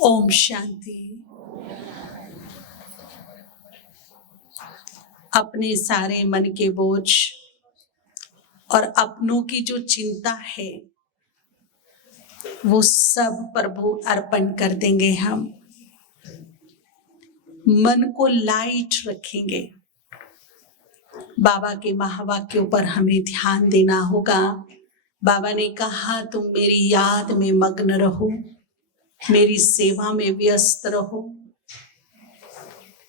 ओम शांति। अपने सारे मन के बोझ और अपनों की जो चिंता है वो सब प्रभु अर्पण कर देंगे। हम मन को लाइट रखेंगे। बाबा के महावाक्यों पर हमें ध्यान देना होगा। बाबा ने कहा तुम मेरी याद में मग्न रहो, मेरी सेवा में व्यस्त रहो।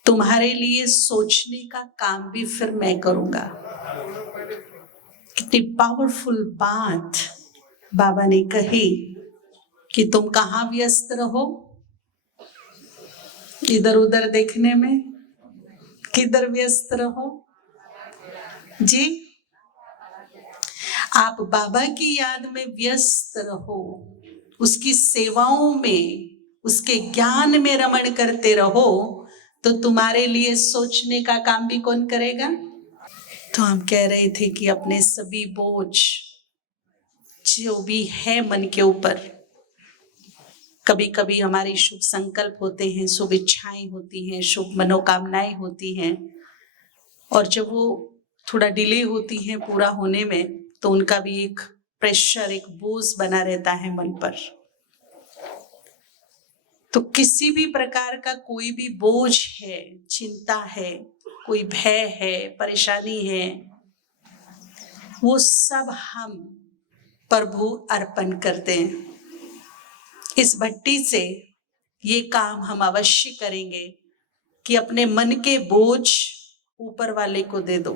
तुम्हारे लिए सोचने का काम भी फिर मैं करूंगा। कितनी पावरफुल बात बाबा ने कही कि तुम कहाँ व्यस्त रहो, इधर उधर देखने में, किधर व्यस्त रहो जी। आप बाबा की याद में व्यस्त रहो, उसकी सेवाओं में, उसके ज्ञान में रमण करते रहो, तो तुम्हारे लिए सोचने का काम भी कौन करेगा। तो हम कह रहे थे कि अपने सभी बोझ जो भी है मन के ऊपर, कभी कभी हमारी शुभ संकल्प होते हैं, शुभ इच्छाएं होती हैं, शुभ मनोकामनाएं होती हैं, और जब वो थोड़ा डिले होती हैं पूरा होने में, तो उनका भी एक प्रेशर, एक बोझ बना रहता है मन पर। तो किसी भी प्रकार का कोई भी बोझ है, चिंता है, कोई भय है, परेशानी है, वो सब हम प्रभु अर्पण करते हैं। इस भट्टी से ये काम हम अवश्य करेंगे कि अपने मन के बोझ ऊपर वाले को दे दो,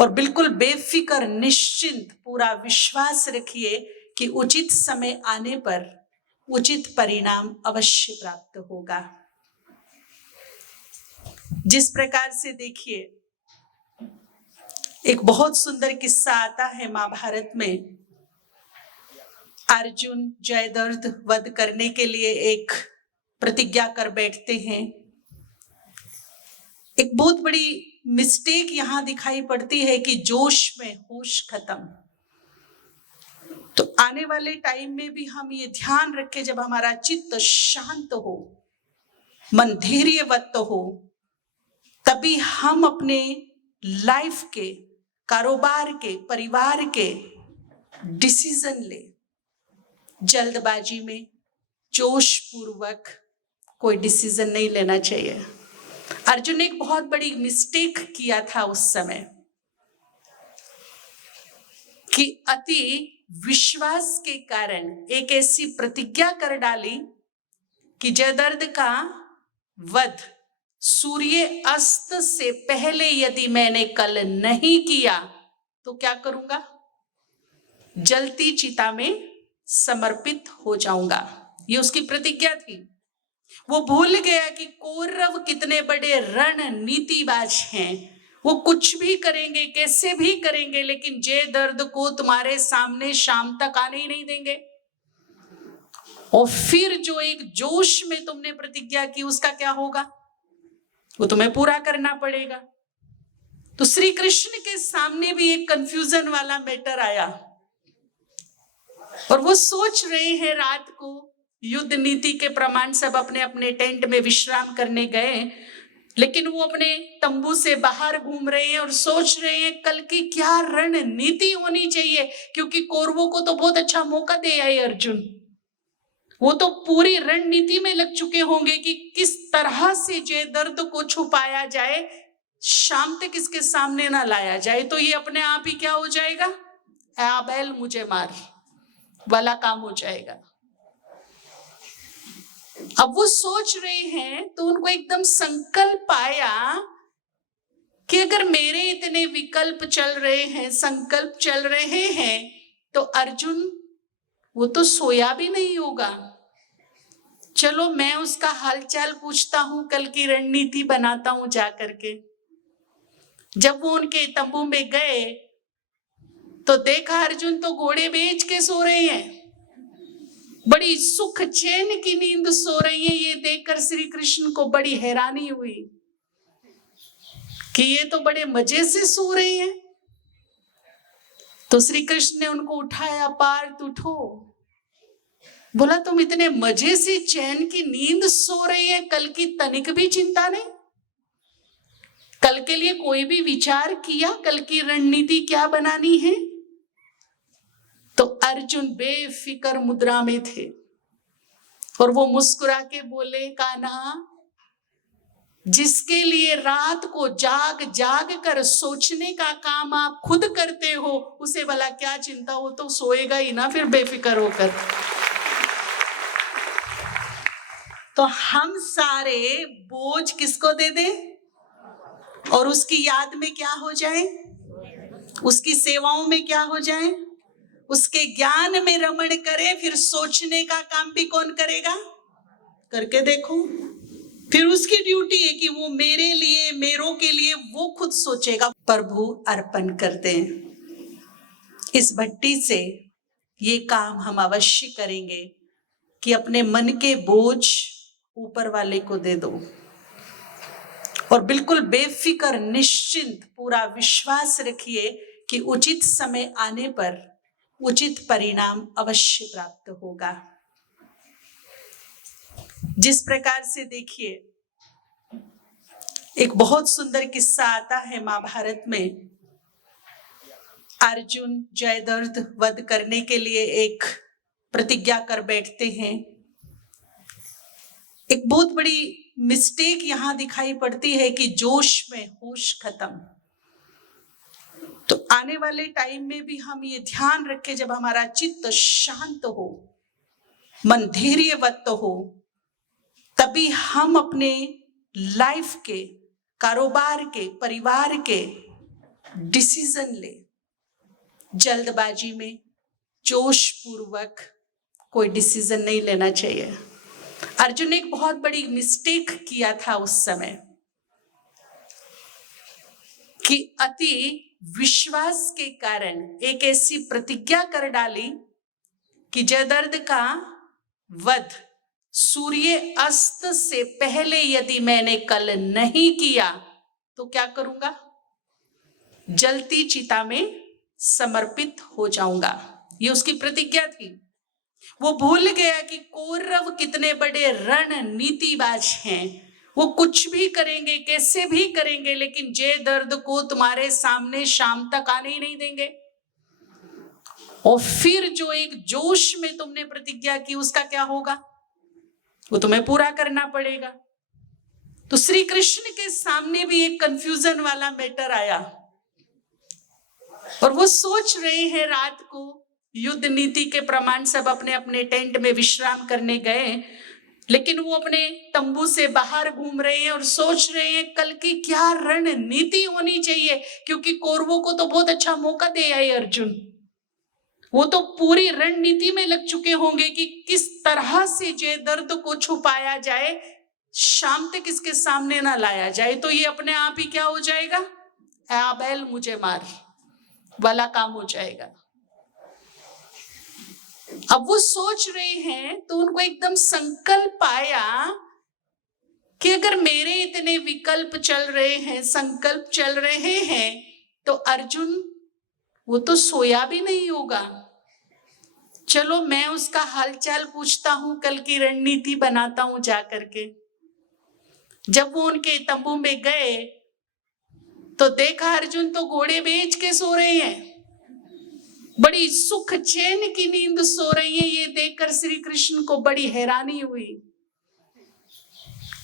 और बिल्कुल बेफिक्र, निश्चिंत, पूरा विश्वास रखिए कि उचित समय आने पर उचित परिणाम अवश्य प्राप्त होगा। जिस प्रकार से देखिए, एक बहुत सुंदर किस्सा आता है महाभारत में। अर्जुन जयद्रथ वध करने के लिए एक प्रतिज्ञा कर बैठते हैं। एक बहुत बड़ी मिस्टेक यहां दिखाई पड़ती है कि जोश में होश खत्म। तो आने वाले टाइम में भी हम ये ध्यान रखें, जब हमारा चित्त शांत हो, मन धैर्यवत हो, तभी हम अपने लाइफ के, कारोबार के, परिवार के डिसीजन ले। जल्दबाजी में, जोश पूर्वक कोई डिसीजन नहीं लेना चाहिए। अर्जुन ने एक बहुत बड़ी मिस्टेक किया था उस समय, कि अति विश्वास के कारण एक ऐसी प्रतिज्ञा कर डाली कि जयद्रथ का वध सूर्य अस्त से पहले यदि मैंने कल नहीं किया तो क्या करूंगा, जलती चिता में समर्पित हो जाऊंगा। ये उसकी प्रतिज्ञा थी। वो भूल गया कि कौरव कितने बड़े रणनीतिबाज हैं। वो कुछ भी करेंगे, कैसे भी करेंगे, लेकिन जयद्रथ को तुम्हारे सामने शाम तक आने ही नहीं देंगे। और फिर जो एक जोश में तुमने प्रतिज्ञा की, उसका क्या होगा, वो तुम्हें पूरा करना पड़ेगा। तो श्री कृष्ण के सामने भी एक कंफ्यूजन वाला मैटर आया, और वो सोच रहे हैं रात को युद्ध नीति के प्रमाण सब अपने अपने टेंट में विश्राम करने गए, लेकिन वो अपने तंबू से बाहर घूम रहे हैं और सोच रहे हैं कल की क्या रणनीति होनी चाहिए, क्योंकि कौरवों को तो बहुत अच्छा मौका दे आए अर्जुन। वो तो पूरी रणनीति में लग चुके होंगे कि किस तरह से जयद्रथ को छुपाया जाए, शाम तक इसके सामने ना लाया जाए, तो ये अपने आप ही क्या हो जाएगा, आबेल मुझे मार वाला काम हो जाएगा। अब वो सोच रहे हैं, तो उनको एकदम संकल्प आया कि अगर मेरे इतने विकल्प चल रहे हैं, संकल्प चल रहे हैं, तो अर्जुन वो तो सोया भी नहीं होगा। चलो मैं उसका हालचाल पूछता हूं, कल की रणनीति बनाता हूं जा करके। जब वो उनके तंबू में गए तो देखा अर्जुन तो घोड़े बेच के सो रहे हैं, बड़ी सुख चैन की नींद सो रही है। ये देखकर श्री कृष्ण को बड़ी हैरानी हुई कि ये तो बड़े मजे से सो रहे हैं। तो श्री कृष्ण ने उनको उठाया, पार्थ उठो, बोला तुम इतने मजे से चैन की नींद सो रही है, कल की तनिक भी चिंता नहीं? कल के लिए कोई भी विचार किया, कल की रणनीति क्या बनानी है? तो अर्जुन बेफिक्र मुद्रा में थे और वो मुस्कुरा के बोले, कान्हा, जिसके लिए रात को जाग जाग कर सोचने का काम आप खुद करते हो, उसे भला क्या चिंता हो? तो सोएगा ही ना फिर बेफिक्र होकर। तो हम सारे बोझ किसको दे दें और उसकी याद में क्या हो जाए, उसकी सेवाओं में क्या हो जाए, उसके ज्ञान में रमण करे, फिर सोचने का काम भी कौन करेगा? करके देखो। फिर उसकी ड्यूटी है कि वो मेरे लिए, मेरों के लिए वो खुद सोचेगा। प्रभु अर्पण करते हैं इस भट्टी से, ये काम हम अवश्य करेंगे कि अपने मन के बोझ ऊपर वाले को दे दो और बिल्कुल बेफिक्र, निश्चिंत, पूरा विश्वास रखिए कि उचित समय आने पर उचित परिणाम अवश्य प्राप्त होगा। जिस प्रकार से देखिए, एक बहुत सुंदर किस्सा आता है महाभारत में। अर्जुन जयद्रथ वध करने के लिए एक प्रतिज्ञा कर बैठते हैं। एक बहुत बड़ी मिस्टेक यहां दिखाई पड़ती है कि जोश में होश खत्म। तो आने वाले टाइम में भी हम ये ध्यान रखें, जब हमारा चित्त शांत हो, मन धैर्यवत हो, तभी हम अपने लाइफ के, कारोबार के, परिवार के डिसीजन ले। जल्दबाजी में, जोश पूर्वक कोई डिसीजन नहीं लेना चाहिए। अर्जुन ने एक बहुत बड़ी मिस्टेक किया था उस समय कि अति विश्वास के कारण एक ऐसी प्रतिज्ञा कर डाली कि जयद्रथ का वध सूर्य अस्त से पहले यदि मैंने कल नहीं किया तो क्या करूंगा? जलती चिता में समर्पित हो जाऊंगा। ये उसकी प्रतिज्ञा थी। वो भूल गया कि कौरव कितने बड़े रणनीतिबाज हैं। वो कुछ भी करेंगे, कैसे भी करेंगे, लेकिन जयद्रथ को तुम्हारे सामने शाम तक आने ही नहीं देंगे। और फिर जो एक जोश में तुमने प्रतिज्ञा की, उसका क्या होगा? वो तुम्हें पूरा करना पड़ेगा। तो श्री कृष्ण के सामने भी एक कंफ्यूजन वाला मैटर आया और वो सोच रहे हैं, रात को युद्ध नीति के प्रमाण सब अपने अपने टेंट में विश्राम करने गए, लेकिन वो अपने तंबू से बाहर घूम रहे हैं और सोच रहे हैं कल की क्या रणनीति होनी चाहिए, क्योंकि कौरवों को तो बहुत अच्छा मौका दे आए अर्जुन। वो तो पूरी रणनीति में लग चुके होंगे कि किस तरह से जयद्रथ को छुपाया जाए, शाम तक इसके सामने ना लाया जाए। तो ये अपने आप ही क्या हो जाएगा? आबेल मुझे मार वाला काम हो जाएगा। अब वो सोच रहे हैं तो उनको एकदम संकल्प आया कि अगर मेरे इतने विकल्प चल रहे हैं, संकल्प चल रहे हैं, तो अर्जुन वो तो सोया भी नहीं होगा। चलो मैं उसका हालचाल पूछता हूं, कल की रणनीति बनाता हूं जा करके। जब वो उनके तंबू में गए तो देखा अर्जुन तो घोड़े बेच के सो रहे हैं, बड़ी सुख चैन की नींद सो रही है। ये देखकर श्री कृष्ण को बड़ी हैरानी हुई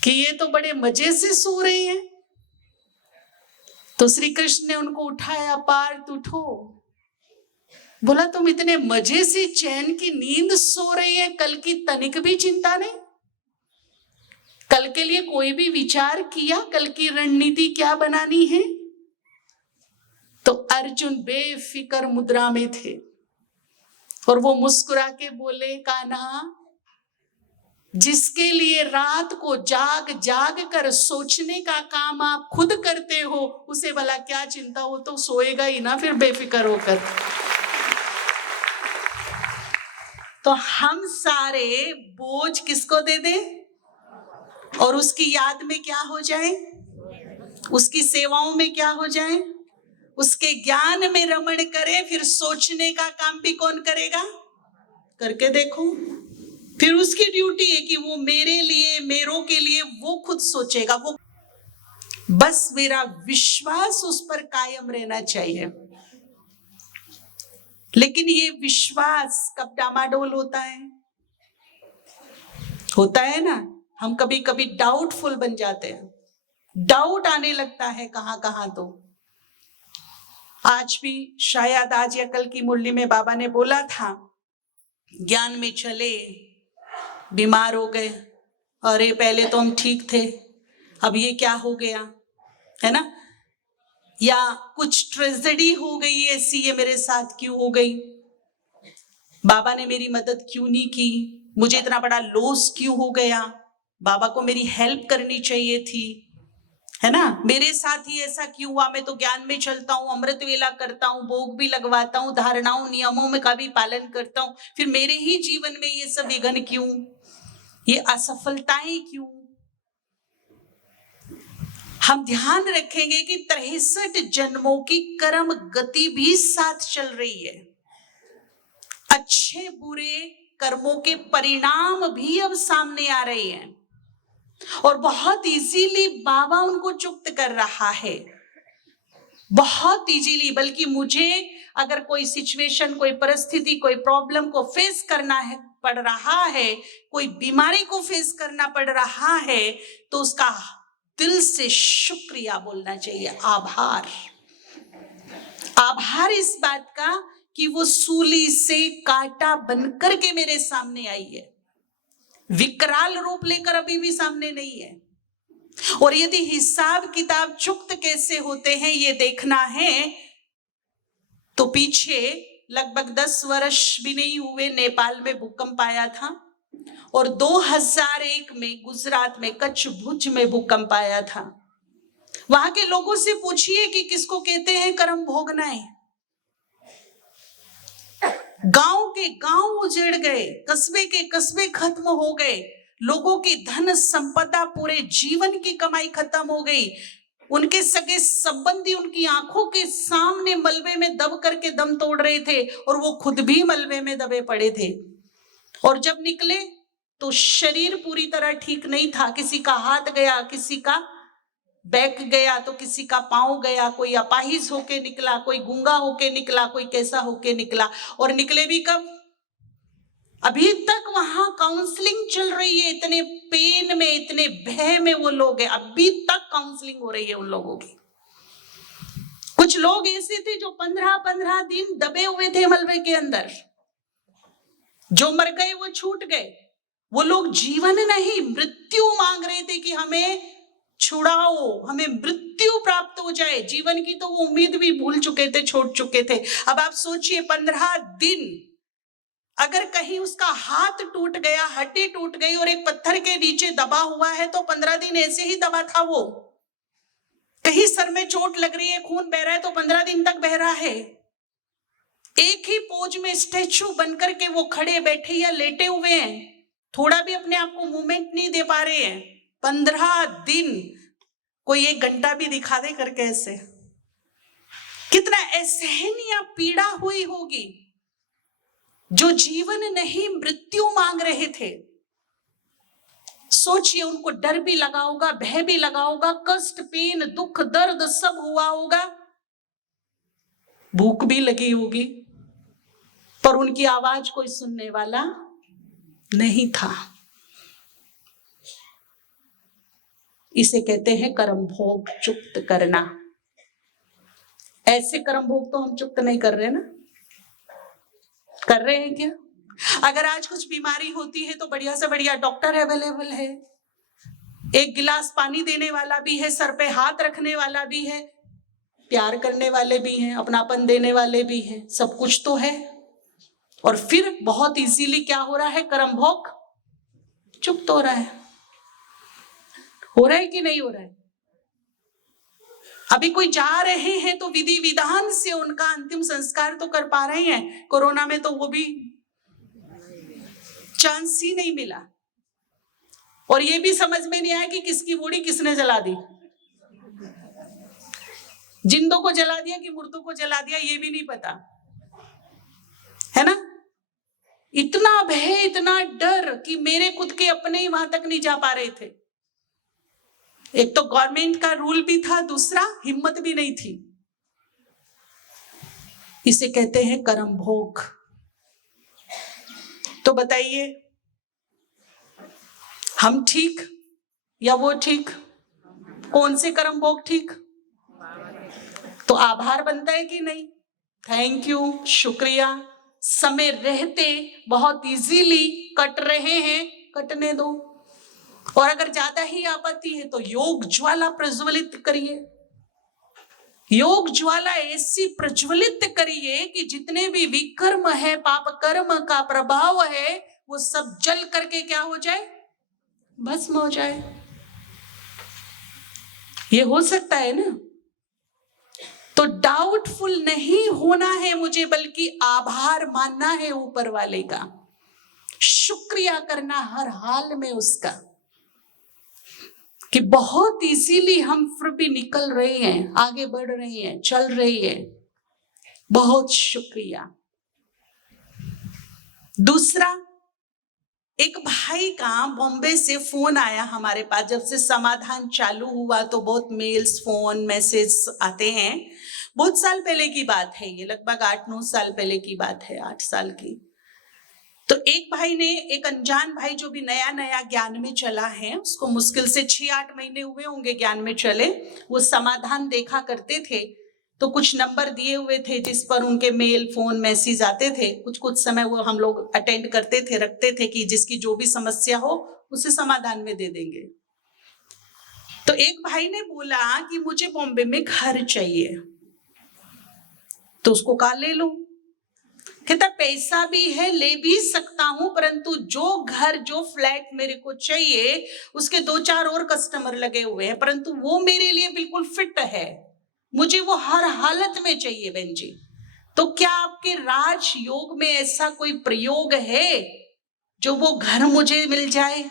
कि ये तो बड़े मजे से सो रहे हैं। तो श्री कृष्ण ने उनको उठाया, पार्थ उठो। बोला तुम इतने मजे से चैन की नींद सो रही है, कल की तनिक भी चिंता नहीं? कल के लिए कोई भी विचार किया, कल की रणनीति क्या बनानी है? तो अर्जुन बेफिक्र मुद्रा में थे और वो मुस्कुरा के बोले, कान्हा, जिसके लिए रात को जाग जाग कर सोचने का काम आप खुद करते हो, उसे भला क्या चिंता हो? तो सोएगा ही ना फिर बेफिक्र होकर। तो हम सारे बोझ किसको दे दें और उसकी याद में क्या हो जाए, उसकी सेवाओं में क्या हो जाए, उसके ज्ञान में रमण करे, फिर सोचने का काम भी कौन करेगा? करके देखो। फिर उसकी ड्यूटी है कि वो मेरे लिए, मेरों के लिए वो खुद सोचेगा। वो बस मेरा विश्वास उस पर कायम रहना चाहिए। लेकिन ये विश्वास कब डामाडोल होता है? होता है ना, हम कभी कभी डाउटफुल बन जाते हैं, डाउट आने लगता है कहां कहां। तो आज भी शायद आज या कल की मुरली में बाबा ने बोला था, ज्ञान में चले, बीमार हो गए, अरे पहले तो हम ठीक थे, अब ये क्या हो गया, है ना, या कुछ ट्रेजेडी हो गई ऐसी, ये मेरे साथ क्यों हो गई, बाबा ने मेरी मदद क्यों नहीं की, मुझे इतना बड़ा लॉस क्यों हो गया, बाबा को मेरी हेल्प करनी चाहिए थी, है ना, मेरे साथ ही ऐसा क्यों हुआ, मैं तो ज्ञान में चलता हूँ, अमृत वेला करता हूँ, भोग भी लगवाता हूँ, धारणाओं नियमों में का भी पालन करता हूँ, फिर मेरे ही जीवन में ये सब विघ्न क्यों, ये असफलताएं क्यों। हम ध्यान रखेंगे कि 63 जन्मों की कर्म गति भी साथ चल रही है, अच्छे बुरे कर्मों के परिणाम भी अब सामने आ रहे हैं, और बहुत इजीली बाबा उनको चुक्त कर रहा है, बहुत इजीली। बल्कि मुझे अगर कोई सिचुएशन, कोई परिस्थिति, कोई प्रॉब्लम को फेस करना है, पड़ रहा है, कोई बीमारी को फेस करना पड़ रहा है, तो उसका दिल से शुक्रिया बोलना चाहिए, आभार। आभार इस बात का कि वो सूली से कांटा बनकर के मेरे सामने आई है, विकराल रूप लेकर अभी भी सामने नहीं है। और यदि हिसाब किताब चुक्त कैसे होते हैं ये देखना है, तो पीछे लगभग 10 वर्ष भी नहीं हुए नेपाल में भूकंप आया था, और 2001 में गुजरात में कच्छ भुज में भूकंप आया था। वहां के लोगों से पूछिए कि किसको कहते हैं कर्म भोगना है। गांव के गांव उजड़ गए, कस्बे के कस्बे खत्म हो गए, लोगों की धन संपदा, पूरे जीवन की कमाई खत्म हो गई, उनके सगे संबंधी उनकी आंखों के सामने मलबे में दब करके दम तोड़ रहे थे, और वो खुद भी मलबे में दबे पड़े थे। और जब निकले तो शरीर पूरी तरह ठीक नहीं था, किसी का हाथ गया, किसी का बैक गया, तो किसी का पांव गया, कोई अपाहिज होके निकला, कोई गूंगा होके निकला, कोई कैसा होके निकला। और निकले भी कब? अभी तक वहां काउंसलिंग चल रही है, इतने पेन में, इतने भय में वो लोग हैं, अभी तक काउंसलिंग हो रही है उन लोगों की। कुछ लोग ऐसे थे जो 15-15 दिन दबे हुए थे मलबे के अंदर, जो मर गए वो छूट गए। वो लोग जीवन नहीं, मृत्यु मांग रहे थे कि हमें छुड़ाओ, हमें मृत्यु प्राप्त हो जाए। जीवन की तो वो उम्मीद भी भूल चुके थे, छोड़ चुके थे। अब आप सोचिए, 15 दिन अगर कहीं उसका हाथ टूट गया, हड्डी टूट गई और एक पत्थर के नीचे दबा हुआ है, तो 15 दिन ऐसे ही दबा था वो। कहीं सर में चोट लग रही है, खून बह रहा है, तो 15 दिन तक बह रहा है। एक ही पोज में स्टैचू बनकर के वो खड़े बैठे या लेटे हुए हैं, थोड़ा भी अपने आप को मूवमेंट नहीं दे पा रहे हैं। 15 दिन। कोई 1 घंटा भी दिखा दे करके ऐसे, कितना असहनीय पीड़ा हुई होगी। जो जीवन नहीं, मृत्यु मांग रहे थे। सोचिए, उनको डर भी लगा होगा, भय भी लगा होगा, कष्ट, पेन, दुख, दर्द सब हुआ होगा, भूख भी लगी होगी, पर उनकी आवाज कोई सुनने वाला नहीं था। इसे कहते हैं कर्म भोग चुक्त करना। ऐसे कर्म भोग तो हम चुक्त नहीं कर रहे ना, कर रहे हैं क्या? अगर आज कुछ बीमारी होती है तो बढ़िया से बढ़िया डॉक्टर अवेलेबल है, एक गिलास पानी देने वाला भी है, सर पे हाथ रखने वाला भी है, प्यार करने वाले भी हैं, अपनापन देने वाले भी हैं, सब कुछ तो है। और फिर बहुत इजीली क्या हो रहा है? कर्म भोग चुक्त हो रहा है। हो रहा है कि नहीं हो रहा है? अभी कोई जा रहे हैं तो विधि विधान से उनका अंतिम संस्कार तो कर पा रहे हैं। कोरोना में तो वो भी चांस ही नहीं मिला, और ये भी समझ में नहीं आया कि किसकी बॉडी किसने जला दी। जिंदों को जला दिया कि मुर्दों को जला दिया, ये भी नहीं पता, है ना। इतना भय, इतना डर कि मेरे खुद के अपने ही वहां तक नहीं जा पा रहे थे। एक तो गवर्नमेंट का रूल भी था, दूसरा हिम्मत भी नहीं थी। इसे कहते हैं कर्म भोग। तो बताइए, हम ठीक या वो ठीक? कौन से कर्म भोग ठीक? तो आभार बनता है कि नहीं? थैंक यू, शुक्रिया, समय रहते बहुत इजीली कट रहे हैं, कटने दो। और अगर ज्यादा ही आपत्ति है तो योग ज्वाला प्रज्वलित करिए। योग ज्वाला ऐसी प्रज्वलित करिए कि जितने भी विकर्म है, पाप कर्म का प्रभाव है, वो सब जल करके क्या हो जाए? भस्म हो जाए। ये हो सकता है ना? तो डाउटफुल नहीं होना है मुझे, बल्कि आभार मानना है ऊपर वाले का, शुक्रिया करना हर हाल में उसका, कि बहुत इजीली हम फिर भी निकल रहे हैं, आगे बढ़ रहे हैं, चल रही है। बहुत शुक्रिया। दूसरा, एक भाई का बॉम्बे से फोन आया हमारे पास। जब से समाधान चालू हुआ तो बहुत मेल्स, फोन, मैसेज आते हैं। बहुत साल पहले की बात है ये, लगभग 8-9 साल पहले की बात है, 8 साल की। तो एक भाई ने, एक अनजान भाई जो भी नया नया ज्ञान में चला है, उसको मुश्किल से 6-8 महीने हुए होंगे ज्ञान में चले, वो समाधान देखा करते थे। तो कुछ नंबर दिए हुए थे जिस पर उनके मेल, फोन, मैसेज आते थे। कुछ कुछ समय वो हम लोग अटेंड करते थे, रखते थे कि जिसकी जो भी समस्या हो उसे समाधान में दे देंगे। तो एक भाई ने बोला कि मुझे बॉम्बे में घर चाहिए। तो उसको कहा ले लो। कहता पैसा भी है, ले भी सकता हूं, परंतु जो घर, जो फ्लैट मेरे को चाहिए उसके 2-4 और कस्टमर लगे हुए हैं, परंतु वो मेरे लिए बिल्कुल फिट है, मुझे वो हर हालत में चाहिए बहन जी। तो क्या आपके राज योग में ऐसा कोई प्रयोग है जो वो घर मुझे मिल जाए?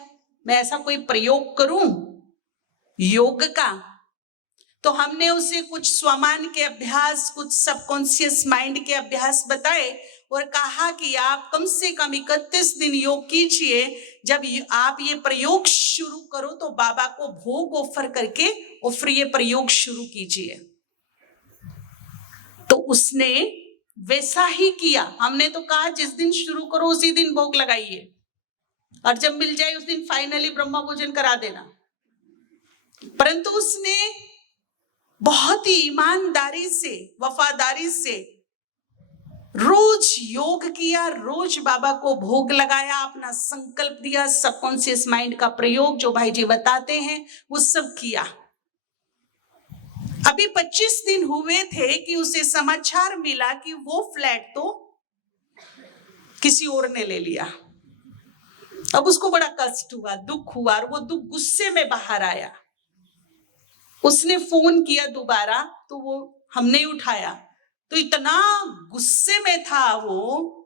मैं ऐसा कोई प्रयोग करूं योग का? तो हमने उसे कुछ स्वमान के अभ्यास, कुछ सबकॉन्शियस माइंड के अभ्यास बताए और कहा कि आप कम से कम 31 दिन योग कीजिए। जब आप ये प्रयोग शुरू करो तो बाबा को भोग ऑफर करके और फिर ये प्रयोग शुरू कीजिए। तो उसने वैसा ही किया। हमने तो कहा जिस दिन शुरू करो उसी दिन भोग लगाइए, और जब मिल जाए उस दिन फाइनली ब्रह्मा भोजन करा देना। परंतु उसने बहुत ही ईमानदारी से, वफादारी से रोज योग किया, रोज बाबा को भोग लगाया, अपना संकल्प दिया, सबकॉन्शियस माइंड का प्रयोग जो भाई जी बताते हैं वो सब किया। अभी 25 दिन हुए थे कि उसे समाचार मिला कि वो फ्लैट तो किसी और ने ले लिया। अब उसको बड़ा कष्ट हुआ, दुख हुआ, और वो दुख गुस्से में बाहर आया। उसने फोन किया दोबारा तो वो हमने उठाया, तो इतना गुस्से में था वो।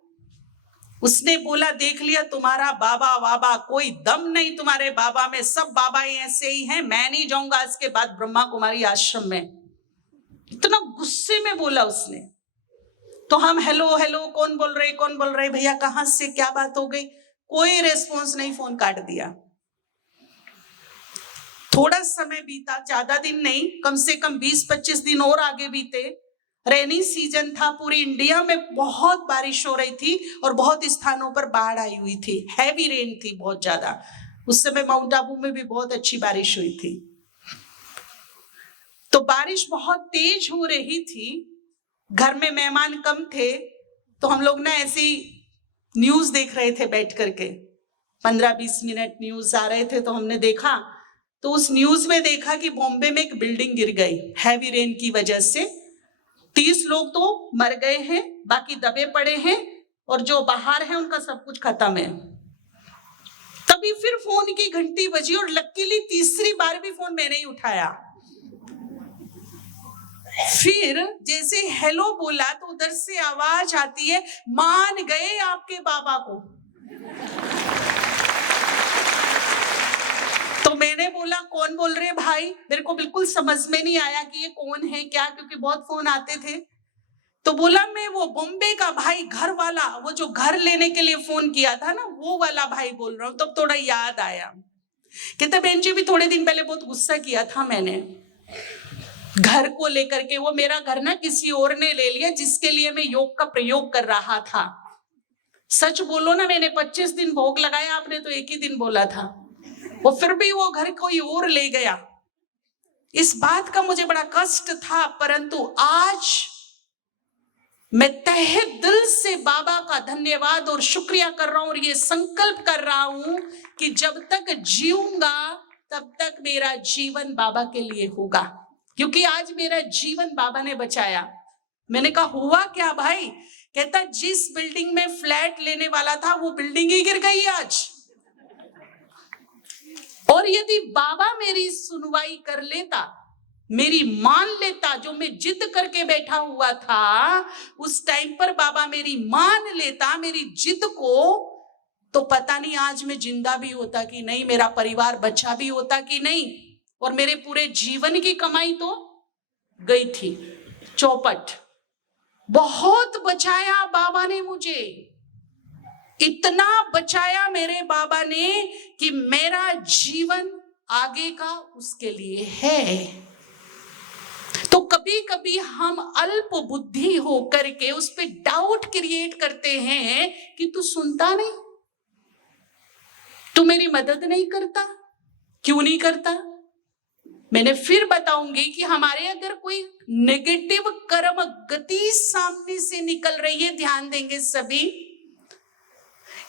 उसने बोला देख लिया तुम्हारा बाबा वाबा, कोई दम नहीं तुम्हारे बाबा में, सब बाबा ऐसे ही हैं, मैं नहीं जाऊंगा इसके बाद ब्रह्मा कुमारी आश्रम में। इतना गुस्से में बोला उसने। तो हम हेलो हेलो, कौन बोल रहे, कौन बोल रहे, भैया कहां से, क्या बात हो गई? कोई रेस्पॉन्स नहीं, फोन काट दिया। थोड़ा समय बीता, ज्यादा दिन नहीं, कम से कम 20-25 दिन और आगे बीते। रेनी सीजन था, पूरी इंडिया में बहुत बारिश हो रही थी और बहुत स्थानों पर बाढ़ आई हुई थी, हैवी रेन थी बहुत ज्यादा। उस समय माउंट आबू में भी बहुत अच्छी बारिश हुई थी। तो बारिश बहुत तेज हो रही थी, घर में मेहमान कम थे, तो हम लोग ना ऐसी न्यूज देख रहे थे बैठ करके, 15-20 मिनट न्यूज आ रहे थे। तो हमने देखा, तो उस न्यूज में देखा कि बॉम्बे में एक बिल्डिंग गिर गई हैवी रेन की वजह से। 30 लोग तो मर गए हैं, बाकी दबे पड़े हैं, और जो बाहर है उनका सब कुछ खत्म है। तभी फिर फोन की घंटी बजी और लकीली तीसरी बार भी फोन मैंने ही उठाया। फिर जैसे हेलो बोला तो उधर से आवाज आती है, मान गए आपके बाबा को। तो मैंने बोला कौन बोल रहे भाई? मेरे को बिल्कुल समझ में नहीं आया कि ये कौन है क्या, क्योंकि बहुत फोन आते थे। तो बोला मैं वो बॉम्बे का भाई घर वाला, वो जो घर लेने के लिए फोन किया था ना, वो वाला भाई बोल रहा हूं। तब थोड़ा याद आया। कहते बहन जी भी थोड़े दिन पहले बहुत गुस्सा किया था मैंने घर को लेकर के। वो मेरा घर ना किसी और ने ले लिया जिसके लिए मैं योग का प्रयोग कर रहा था। सच बोलो ना, मैंने 25 दिन भोग लगाया, आपने तो एक ही दिन बोला था। वो फिर भी वो घर कोई और ले गया। इस बात का मुझे बड़ा कष्ट था, परंतु आज मैं तहे दिल से बाबा का धन्यवाद और शुक्रिया कर रहा हूं और ये संकल्प कर रहा हूं कि जब तक जीऊंगा तब तक मेरा जीवन बाबा के लिए होगा, क्योंकि आज मेरा जीवन बाबा ने बचाया। मैंने कहा हुआ क्या भाई? कहता जिस बिल्डिंग में फ्लैट लेने वाला था वो बिल्डिंग ही गिर गई आज। और यदि बाबा मेरी सुनवाई कर लेता, मेरी मान लेता, जो मैं जिद करके बैठा हुआ था उस टाइम पर बाबा मेरी मान लेता मेरी जिद को, तो पता नहीं आज मैं जिंदा भी होता कि नहीं, मेरा परिवार बचा भी होता कि नहीं, और मेरे पूरे जीवन की कमाई तो गई थी चौपट। बहुत बचाया बाबा ने मुझे, इतना बचाया मेरे बाबा ने कि मेरा जीवन आगे का उसके लिए है। तो कभी कभी हम अल्प बुद्धि हो करके उस पे डाउट क्रिएट करते हैं कि तू सुनता नहीं, तू मेरी मदद नहीं करता, क्यों नहीं करता? मैंने फिर बताऊंगी कि हमारे अगर कोई नेगेटिव कर्म गति सामने से निकल रही है, ध्यान देंगे सभी,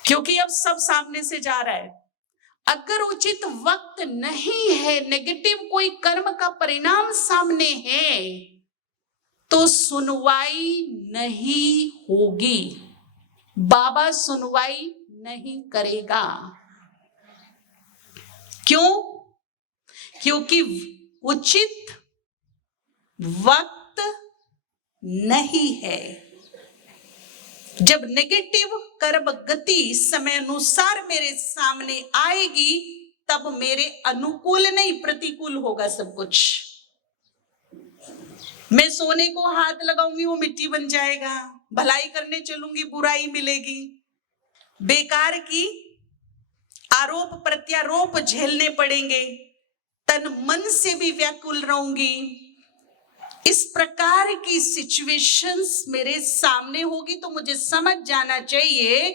क्योंकि अब सब सामने से जा रहा है। अगर उचित वक्त नहीं है, नेगेटिव कोई कर्म का परिणाम सामने है, तो सुनवाई नहीं होगी, बाबा सुनवाई नहीं करेगा। क्यों? क्योंकि उचित वक्त नहीं है। जब नेगेटिव कर्म गति समय अनुसार मेरे सामने आएगी, तब मेरे अनुकूल नहीं प्रतिकूल होगा सब कुछ। मैं सोने को हाथ लगाऊंगी वो मिट्टी बन जाएगा, भलाई करने चलूंगी बुराई मिलेगी, बेकार की आरोप प्रत्यारोप झेलने पड़ेंगे, तन मन से भी व्याकुल रहूंगी। इस प्रकार की सिचुएशंस मेरे सामने होगी तो मुझे समझ जाना चाहिए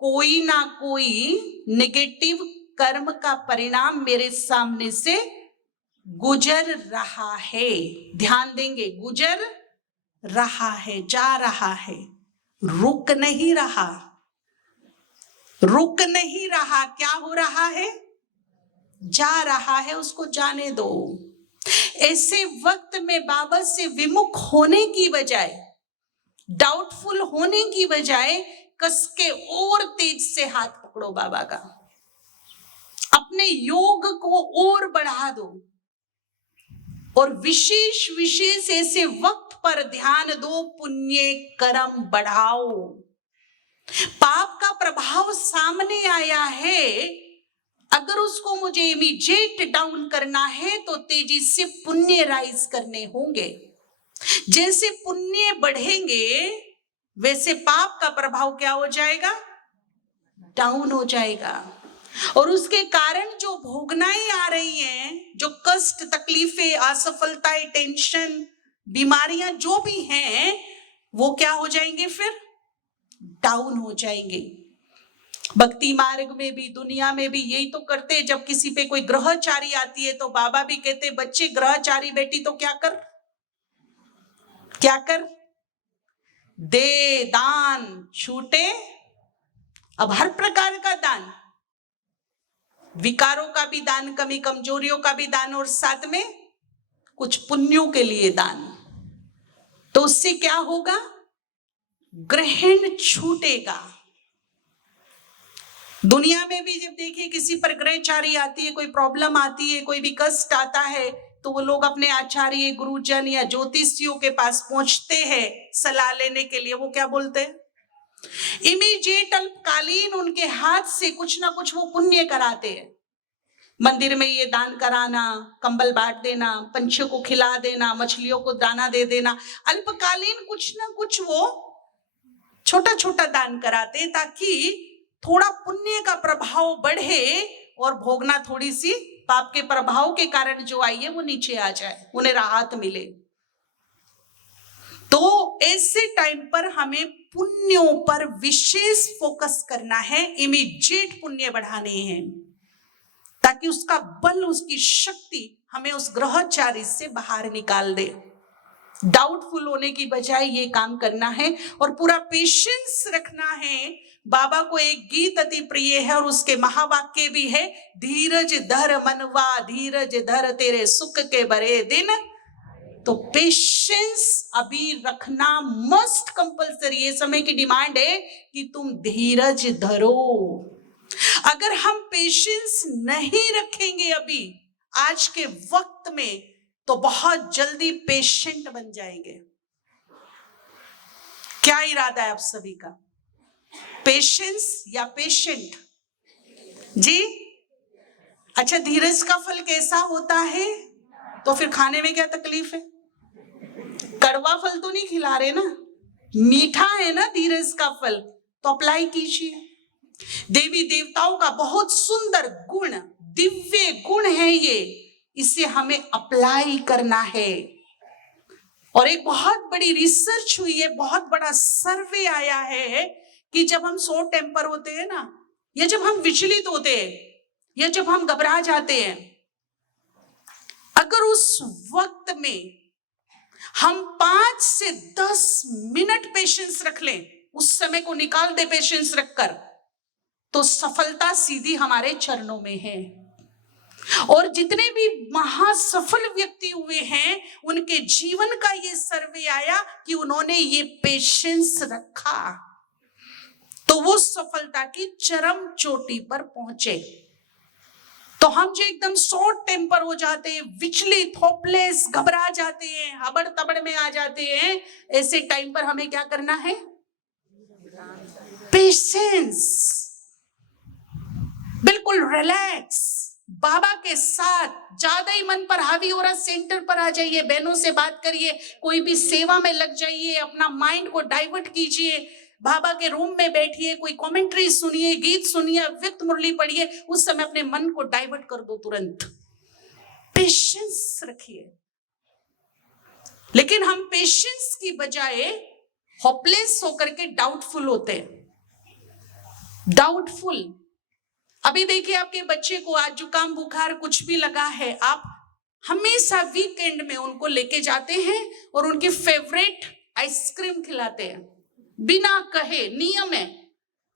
कोई ना कोई नेगेटिव कर्म का परिणाम मेरे सामने से गुजर रहा है। ध्यान देंगे, गुजर रहा है, जा रहा है, रुक नहीं रहा। रुक नहीं रहा, क्या हो रहा है? जा रहा है, उसको जाने दो। ऐसे वक्त में बाबा से विमुख होने की बजाय, डाउटफुल होने की बजाय, कसके और तेज से हाथ पकड़ो बाबा का, अपने योग को और बढ़ा दो, और विशेष विशेष ऐसे वक्त पर ध्यान दो, पुण्य कर्म बढ़ाओ। पाप का प्रभाव सामने आया है, अगर उसको मुझे इमीडिएट डाउन करना है तो तेजी से पुण्य राइज करने होंगे। जैसे पुण्य बढ़ेंगे वैसे पाप का प्रभाव क्या हो जाएगा? डाउन हो जाएगा। और उसके कारण जो भोगनाएं आ रही हैं, जो कष्ट, तकलीफें, असफलताएं, टेंशन, बीमारियां जो भी हैं, वो क्या हो जाएंगे? फिर डाउन हो जाएंगे। भक्ति मार्ग में भी, दुनिया में भी यही तो करते हैं। जब किसी पे कोई ग्रहचारी आती है तो बाबा भी कहते, बच्चे ग्रहचारी बेटी तो क्या कर, क्या कर? दे दान छूटे। अब हर प्रकार का दान, विकारों का भी दान, कमी कमजोरियों का भी दान, और साथ में कुछ पुण्यों के लिए दान। तो उससे क्या होगा? ग्रहण छूटेगा। दुनिया में भी जब देखिए किसी पर ग्रहचारी आती है, कोई प्रॉब्लम आती है, कोई भी कष्ट आता है, तो वो लोग अपने आचार्य, गुरुजन या ज्योतिषियों के पास पहुंचते हैं सलाह लेने के लिए। वो क्या बोलते हैं? इमीडिएट अल्पकालीन उनके हाथ से कुछ ना कुछ वो पुण्य कराते हैं। मंदिर में ये दान कराना, कंबल बांट देना, पंछियों को खिला देना, मछलियों को दाना दे देना, अल्पकालीन कुछ ना कुछ वो छोटा छोटा दान कराते ताकि थोड़ा पुण्य का प्रभाव बढ़े और भोगना थोड़ी सी पाप के प्रभाव के कारण जो आई है वो नीचे आ जाए, उन्हें राहत मिले। तो ऐसे टाइम पर हमें पुण्यों पर विशेष फोकस करना है, इमीडिएट पुण्य बढ़ाने हैं ताकि उसका बल, उसकी शक्ति हमें उस ग्रहचारी से बाहर निकाल दे। डाउटफुल होने की बजाय ये काम करना है और पूरा पेशेंस रखना है। बाबा को एक गीत अति प्रिय है और उसके महावाक्य भी है, धीरज धर मनवा धीरज धर तेरे सुख के बड़े दिन। तो पेशेंस अभी रखना मस्ट कंपल्सरी, ये समय की डिमांड है कि तुम धीरज धरो। अगर हम पेशेंस नहीं रखेंगे अभी आज के वक्त में तो बहुत जल्दी पेशेंट बन जाएंगे। क्या इरादा है आप सभी का, पेशेंस या पेशेंट? जी अच्छा, धीरज का फल कैसा होता है? तो फिर खाने में क्या तकलीफ है? कड़वा फल तो नहीं खिला रहे ना, मीठा है ना धीरज का फल, तो अप्लाई कीजिए। देवी देवताओं का बहुत सुंदर गुण, दिव्य गुण है ये, इसे हमें अप्लाई करना है। और एक बहुत बड़ी रिसर्च हुई है, बहुत बड़ा सर्वे आया है कि जब हम शॉर्ट टेम्पर होते हैं ना, या जब हम विचलित होते हैं, या जब हम घबरा जाते हैं, अगर उस वक्त में हम 5 से 10 मिनट पेशेंस रख लें, उस समय को निकाल दे पेशेंस रखकर, तो सफलता सीधी हमारे चरणों में है। और जितने भी महासफल व्यक्ति हुए हैं उनके जीवन का ये सर्वे आया कि उन्होंने ये पेशेंस रखा तो वो सफलता की चरम चोटी पर पहुंचे। तो हम जो एकदम शॉर्ट टेम्पर हो जाते हैं, विचलित, होपलेस, घबरा जाते हैं, हबड़ तबड़ में आ जाते हैं, ऐसे टाइम पर हमें क्या करना है? पेशेंस, बिल्कुल रिलैक्स, बाबा के साथ। ज्यादा ही मन पर हावी हो रहा, सेंटर पर आ जाइए, बहनों से बात करिए, कोई भी सेवा में लग जाइए, अपना माइंड को डाइवर्ट कीजिए, बाबा के रूम में बैठिए, कोई कमेंट्री सुनिए, गीत सुनिए, व्यक्त मुरली पढ़िए, उस समय अपने मन को डाइवर्ट कर दो तुरंत। पेशेंस रखिए। लेकिन हम पेशेंस की बजाय होपलेस होकर के डाउटफुल होते हैं। डाउटफुल, अभी देखिए आपके बच्चे को आज जुकाम बुखार कुछ भी लगा है, आप हमेशा वीकेंड में उनको लेके जाते हैं और उनकी फेवरेट आइसक्रीम खिलाते हैं, बिना कहे। नियम है,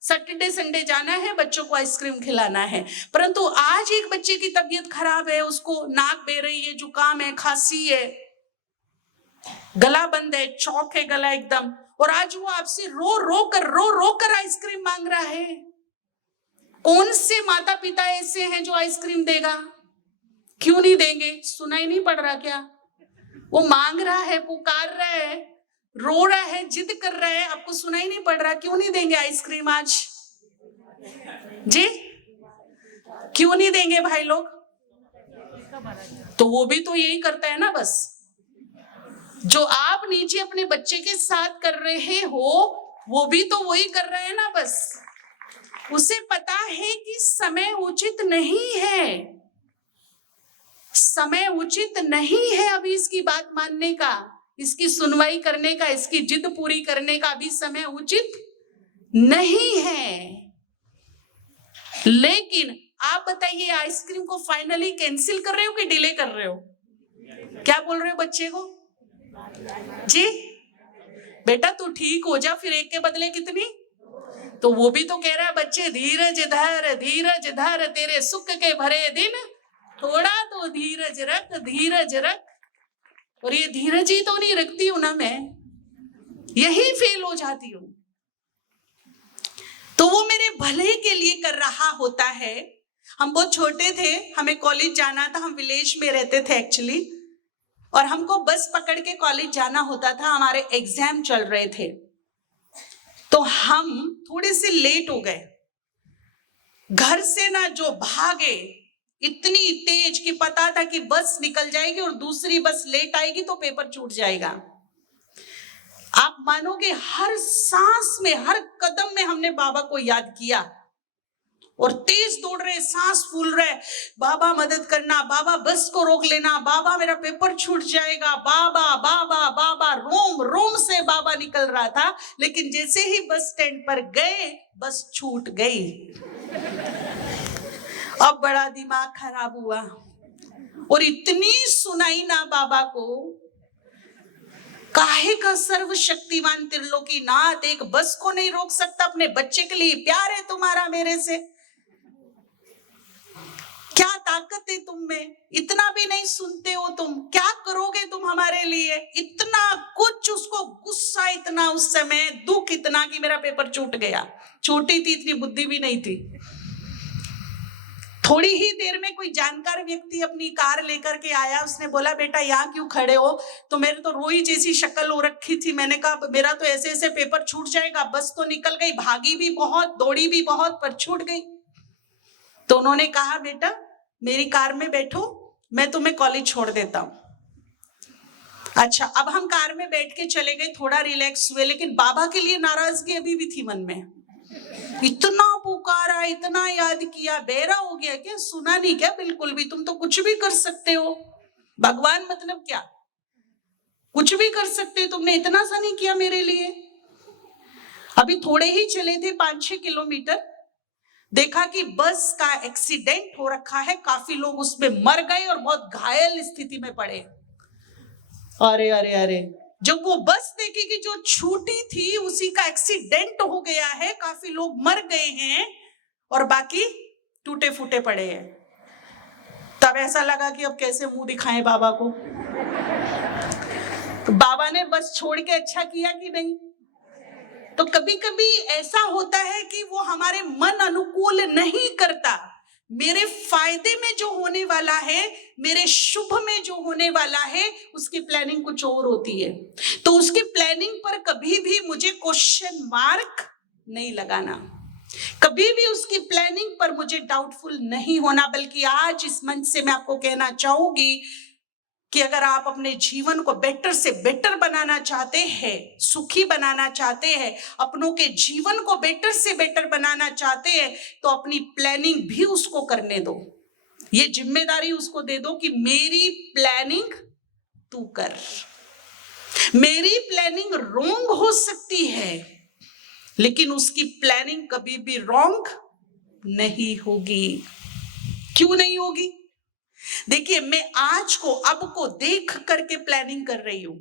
सैटरडे संडे जाना है, बच्चों को आइसक्रीम खिलाना है। परंतु आज एक बच्चे की तबीयत खराब है, उसको नाक बह रही है, जुकाम है, खांसी है, गला बंद है, चौक है गला एकदम, और आज वो आपसे रो रो कर आइसक्रीम मांग रहा है। कौन से माता पिता ऐसे हैं जो आइसक्रीम देगा? क्यों नहीं देंगे? सुनाई नहीं पड़ रहा क्या? वो मांग रहा है, पुकार रहा है, रो रहा है, जिद कर रहा है, आपको सुनाई नहीं पड़ रहा? क्यों नहीं देंगे आइसक्रीम आज? जी क्यों नहीं देंगे भाई लोग? तो वो भी तो यही करता है ना, बस जो आप नीचे अपने बच्चे के साथ कर रहे हो वो भी तो वही कर रहे हैं ना। बस उसे पता है कि समय उचित नहीं है, समय उचित नहीं है अभी इसकी बात मानने का, इसकी सुनवाई करने का, इसकी जिद पूरी करने का अभी समय उचित नहीं है। लेकिन आप बताइए, आइसक्रीम को फाइनली कैंसिल कर रहे हो कि डिले कर रहे हो? क्या बोल रहे हो बच्चे को? जी बेटा तू ठीक हो जा, फिर एक के बदले कितनी? तो वो भी तो कह रहा है बच्चे, धीरज धर तेरे सुख के भरे दिन, थोड़ा तो धीरज रख, धीरज रख। और ये धीरज ही तो नहीं रखती हूं ना मैं, यही फेल हो जाती हूं। तो वो मेरे भले के लिए कर रहा होता है। हम बहुत छोटे थे, हमें कॉलेज जाना था, हम विलेज में रहते थे एक्चुअली, और हमको बस पकड़ के कॉलेज जाना होता था, हमारे एग्जाम चल रहे थे, तो हम थोड़े से लेट हो गए। घर से ना जो भागे, इतनी तेज कि पता था कि बस निकल जाएगी और दूसरी बस लेट आएगी तो पेपर छूट जाएगा। आप मानोगे हर सांस में, हर कदम में हमने बाबा को याद किया और तेज दौड़ रहे, सांस फूल रहे, बाबा मदद करना, बाबा बस को रोक लेना, बाबा मेरा पेपर छूट जाएगा, बाबा बाबा बाबा, रोम रोम से बाबा निकल रहा था। लेकिन जैसे ही बस स्टैंड पर गए बस छूट गई। अब बड़ा दिमाग खराब हुआ और इतनी सुनाई ना बाबा को, काहे का सर्वशक्तिमान त्रिलोकीनाथ एक बस को नहीं रोक सकता, अपने बच्चे के लिए प्यार है तुम्हारा मेरे से, क्या ताकत है तुम में, इतना भी नहीं सुनते हो तुम, क्या करोगे तुम हमारे लिए, इतना कुछ। उसको गुस्सा इतना, उस समय दुख इतना कि मेरा पेपर छूट गया। छोटी थी, इतनी बुद्धि भी नहीं थी। थोड़ी ही देर में कोई जानकार व्यक्ति अपनी कार लेकर के आया, उसने बोला बेटा यहाँ क्यों खड़े हो, तो मेरे तो रोई जैसी शक्ल हो रखी थी। मैंने कहा मेरा तो ऐसे ऐसे पेपर छूट जाएगा, बस तो निकल गई, भागी भी बहुत, दौड़ी भी बहुत, पर छूट गई। तो उन्होंने कहा बेटा मेरी कार में बैठो, मैं तुम्हें कॉलेज छोड़ देता हूं। अच्छा, अब हम कार में बैठ के चले गए, थोड़ा रिलैक्स हुए, लेकिन बाबा के लिए नाराजगी अभी भी थी मन में। इतना पुकारा, इतना याद किया, बेरा हो गया क्या, सुना नहीं क्या बिल्कुल भी, तुम तो कुछ भी कर सकते हो, भगवान मतलब क्या, कुछ भी कर सकते हो, तुमने इतना सा नहीं किया मेरे लिए। अभी थोड़े ही चले थे 5-6 किलोमीटर, देखा कि बस का एक्सीडेंट हो रखा है, काफी लोग उसमें मर गए और बहुत घायल स्थिति में पड़े। अरे अरे अरे, जब वो बस देखी कि जो छूटी थी उसी का एक्सीडेंट हो गया है, काफी लोग मर गए हैं और बाकी टूटे फूटे पड़े हैं, तब ऐसा लगा कि अब कैसे मुंह दिखाएं बाबा को। तो बाबा ने बस छोड़ के अच्छा किया कि नहीं। तो कभी कभी ऐसा होता है कि वो हमारे मन अनुकूल नहीं करता, मेरे फायदे में जो होने वाला है, मेरे शुभ में जो होने वाला है, उसकी प्लानिंग कुछ और होती है। तो उसकी प्लानिंग पर कभी भी मुझे क्वेश्चन मार्क नहीं लगाना, कभी भी उसकी प्लानिंग पर मुझे डाउटफुल नहीं होना, बल्कि आज इस मंच से मैं आपको कहना चाहूंगी कि अगर आप अपने जीवन को बेटर से बेटर बनाना चाहते हैं, सुखी बनाना चाहते हैं, अपनों के जीवन को बेटर से बेटर बनाना चाहते हैं, तो अपनी प्लानिंग भी उसको करने दो। ये जिम्मेदारी उसको दे दो कि मेरी प्लानिंग तू कर। मेरी प्लानिंग रॉन्ग हो सकती है, लेकिन उसकी प्लानिंग कभी भी रॉन्ग नहीं होगी। क्यों नहीं होगी? देखिए, मैं आज को, अब को देख करके प्लानिंग कर रही हूं,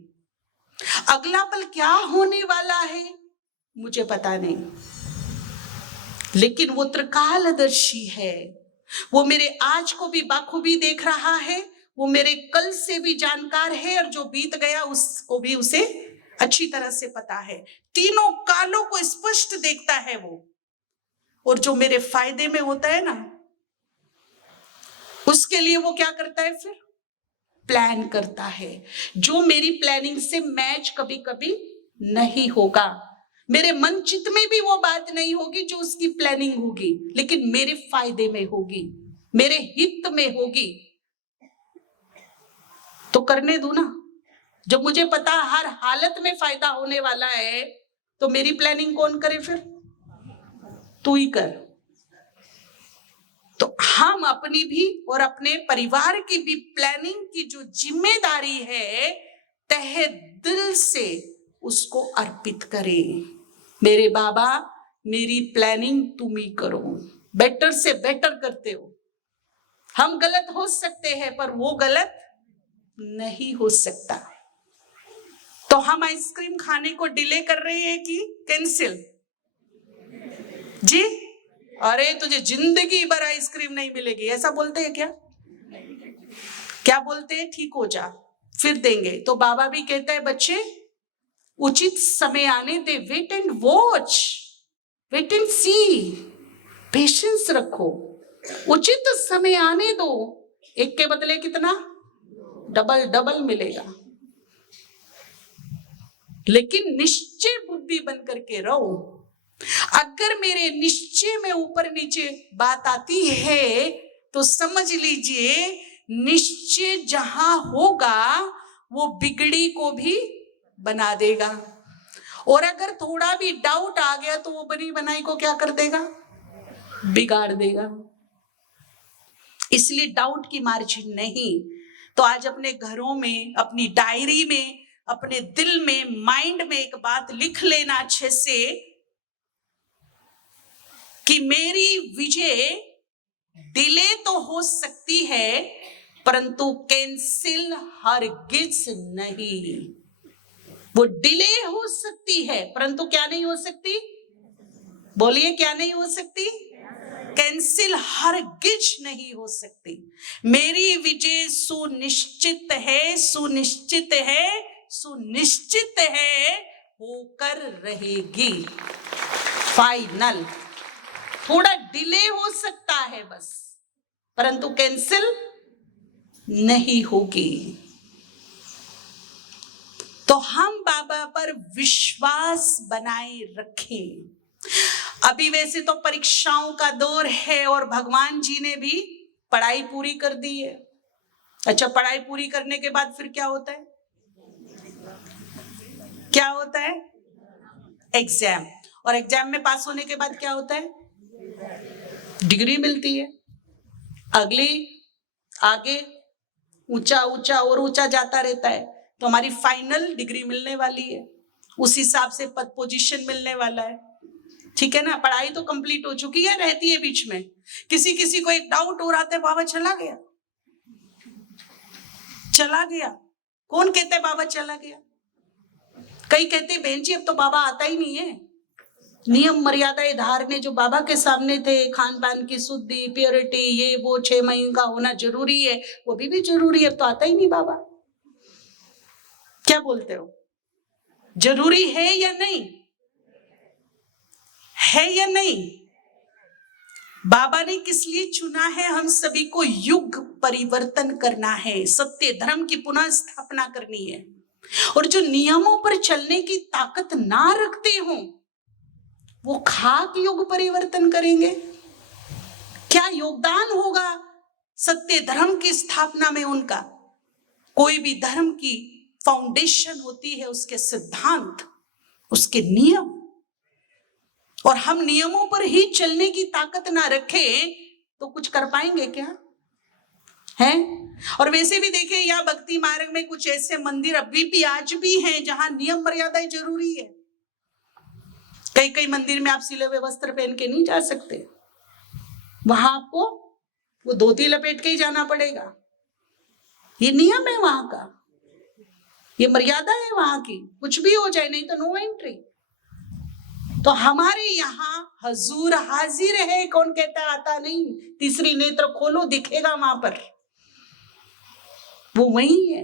अगला पल क्या होने वाला है मुझे पता नहीं, लेकिन वो त्रिकालदर्शी है, वो मेरे आज को भी बाखूबी देख रहा है, वो मेरे कल से भी जानकार है, और जो बीत गया उसको भी उसे अच्छी तरह से पता है। तीनों कालों को स्पष्ट देखता है वो, और जो मेरे फायदे में होता है ना, उसके लिए वो क्या करता है, फिर प्लान करता है, जो मेरी प्लानिंग से मैच कभी कभी नहीं होगा, मेरे मन चित में भी वो बात नहीं होगी जो उसकी प्लानिंग होगी, लेकिन मेरे फायदे में होगी, मेरे हित में होगी, तो करने दो ना। जब मुझे पता हर हालत में फायदा होने वाला है, तो मेरी प्लानिंग कौन करे, फिर तू ही कर। तो हम अपनी भी और अपने परिवार की भी प्लानिंग की जो जिम्मेदारी है, तहे दिल से उसको अर्पित करें। मेरे बाबा, मेरी प्लानिंग तुम ही करो, बेटर से बेटर करते हो। हम गलत हो सकते हैं, पर वो गलत नहीं हो सकता। तो हम आइसक्रीम खाने को डिले कर रहे हैं कि कैंसिल? जी, अरे तुझे जिंदगी भर आइसक्रीम नहीं मिलेगी, ऐसा बोलते हैं क्या? क्या बोलते हैं? ठीक हो जा फिर देंगे। तो बाबा भी कहता है बच्चे, उचित समय आने दे, wait and watch, wait and see, patience रखो, उचित समय आने दो, एक के बदले कितना, डबल डबल मिलेगा। लेकिन निश्चय बुद्धि बन करके रहो। अगर मेरे निश्चय में ऊपर नीचे बात आती है, तो समझ लीजिए निश्चय जहां होगा वो बिगड़ी को भी बना देगा, और अगर थोड़ा भी डाउट आ गया तो वो बनी बनाई को क्या कर देगा, बिगाड़ देगा। इसलिए डाउट की मार्जिन नहीं। तो आज अपने घरों में, अपनी डायरी में, अपने दिल में, माइंड में एक बात लिख लेना अच्छे से कि मेरी विजय डिले तो हो सकती है परंतु कैंसिल हरगिज नहीं। वो डिले हो सकती है परंतु क्या नहीं हो सकती, बोलिए क्या नहीं हो सकती, कैंसिल हरगिज नहीं हो सकती। मेरी विजय सुनिश्चित है, सुनिश्चित है, सुनिश्चित है, होकर रहेगी फाइनल। थोड़ा डिले हो सकता है बस, परंतु कैंसिल नहीं होगी। तो हम बाबा पर विश्वास बनाए रखें। अभी वैसे तो परीक्षाओं का दौर है और भगवान जी ने भी पढ़ाई पूरी कर दी है। अच्छा, पढ़ाई पूरी करने के बाद फिर क्या होता है, क्या होता है, एग्जाम। और एग्जाम में पास होने के बाद क्या होता है, डिग्री मिलती है। अगली आगे ऊंचा ऊंचा और ऊंचा जाता रहता है, तो हमारी फाइनल डिग्री मिलने वाली है, उस हिसाब से पद पोजीशन मिलने वाला है। ठीक है ना, पढ़ाई तो कंप्लीट हो चुकी है, रहती है बीच में किसी किसी को एक डाउट हो रहा था, बाबा चला गया, चला गया। कौन कहते बाबा चला गया, कई कहते बहन जी अब तो बाबा आता ही नहीं है। नियम मर्यादाएं धारने जो बाबा के सामने थे, खान पान की शुद्धि, प्योरिटी, ये वो 6 महीने का होना जरूरी है, वो भी जरूरी है, अब तो आता ही नहीं बाबा। क्या बोलते हो, जरूरी है या नहीं, है या नहीं? बाबा ने किस लिए चुना है, हम सभी को युग परिवर्तन करना है, सत्य धर्म की पुनः स्थापना करनी है। और जो नियमों पर चलने की ताकत ना रखते हो वो खाक युग परिवर्तन करेंगे। क्या योगदान होगा सत्य धर्म की स्थापना में उनका? कोई भी धर्म की फाउंडेशन होती है उसके सिद्धांत, उसके नियम, और हम नियमों पर ही चलने की ताकत ना रखें तो कुछ कर पाएंगे क्या, है? और वैसे भी देखिए, या भक्ति मार्ग में कुछ ऐसे मंदिर अभी भी आज भी हैं जहां नियम मर्यादाएं जरूरी है। कई कई मंदिर में आप सिले हुए वस्त्र पहन के नहीं जा सकते, वहां आपको वो धोती लपेट के ही जाना पड़ेगा। ये नियम है वहां का, ये मर्यादा है वहां की, कुछ भी हो जाए नहीं तो नो एंट्री। तो हमारे यहाँ हजूर हाजिर है, कौन कहता आता नहीं, तीसरी नेत्र खोलो दिखेगा वहां पर, वो वही है,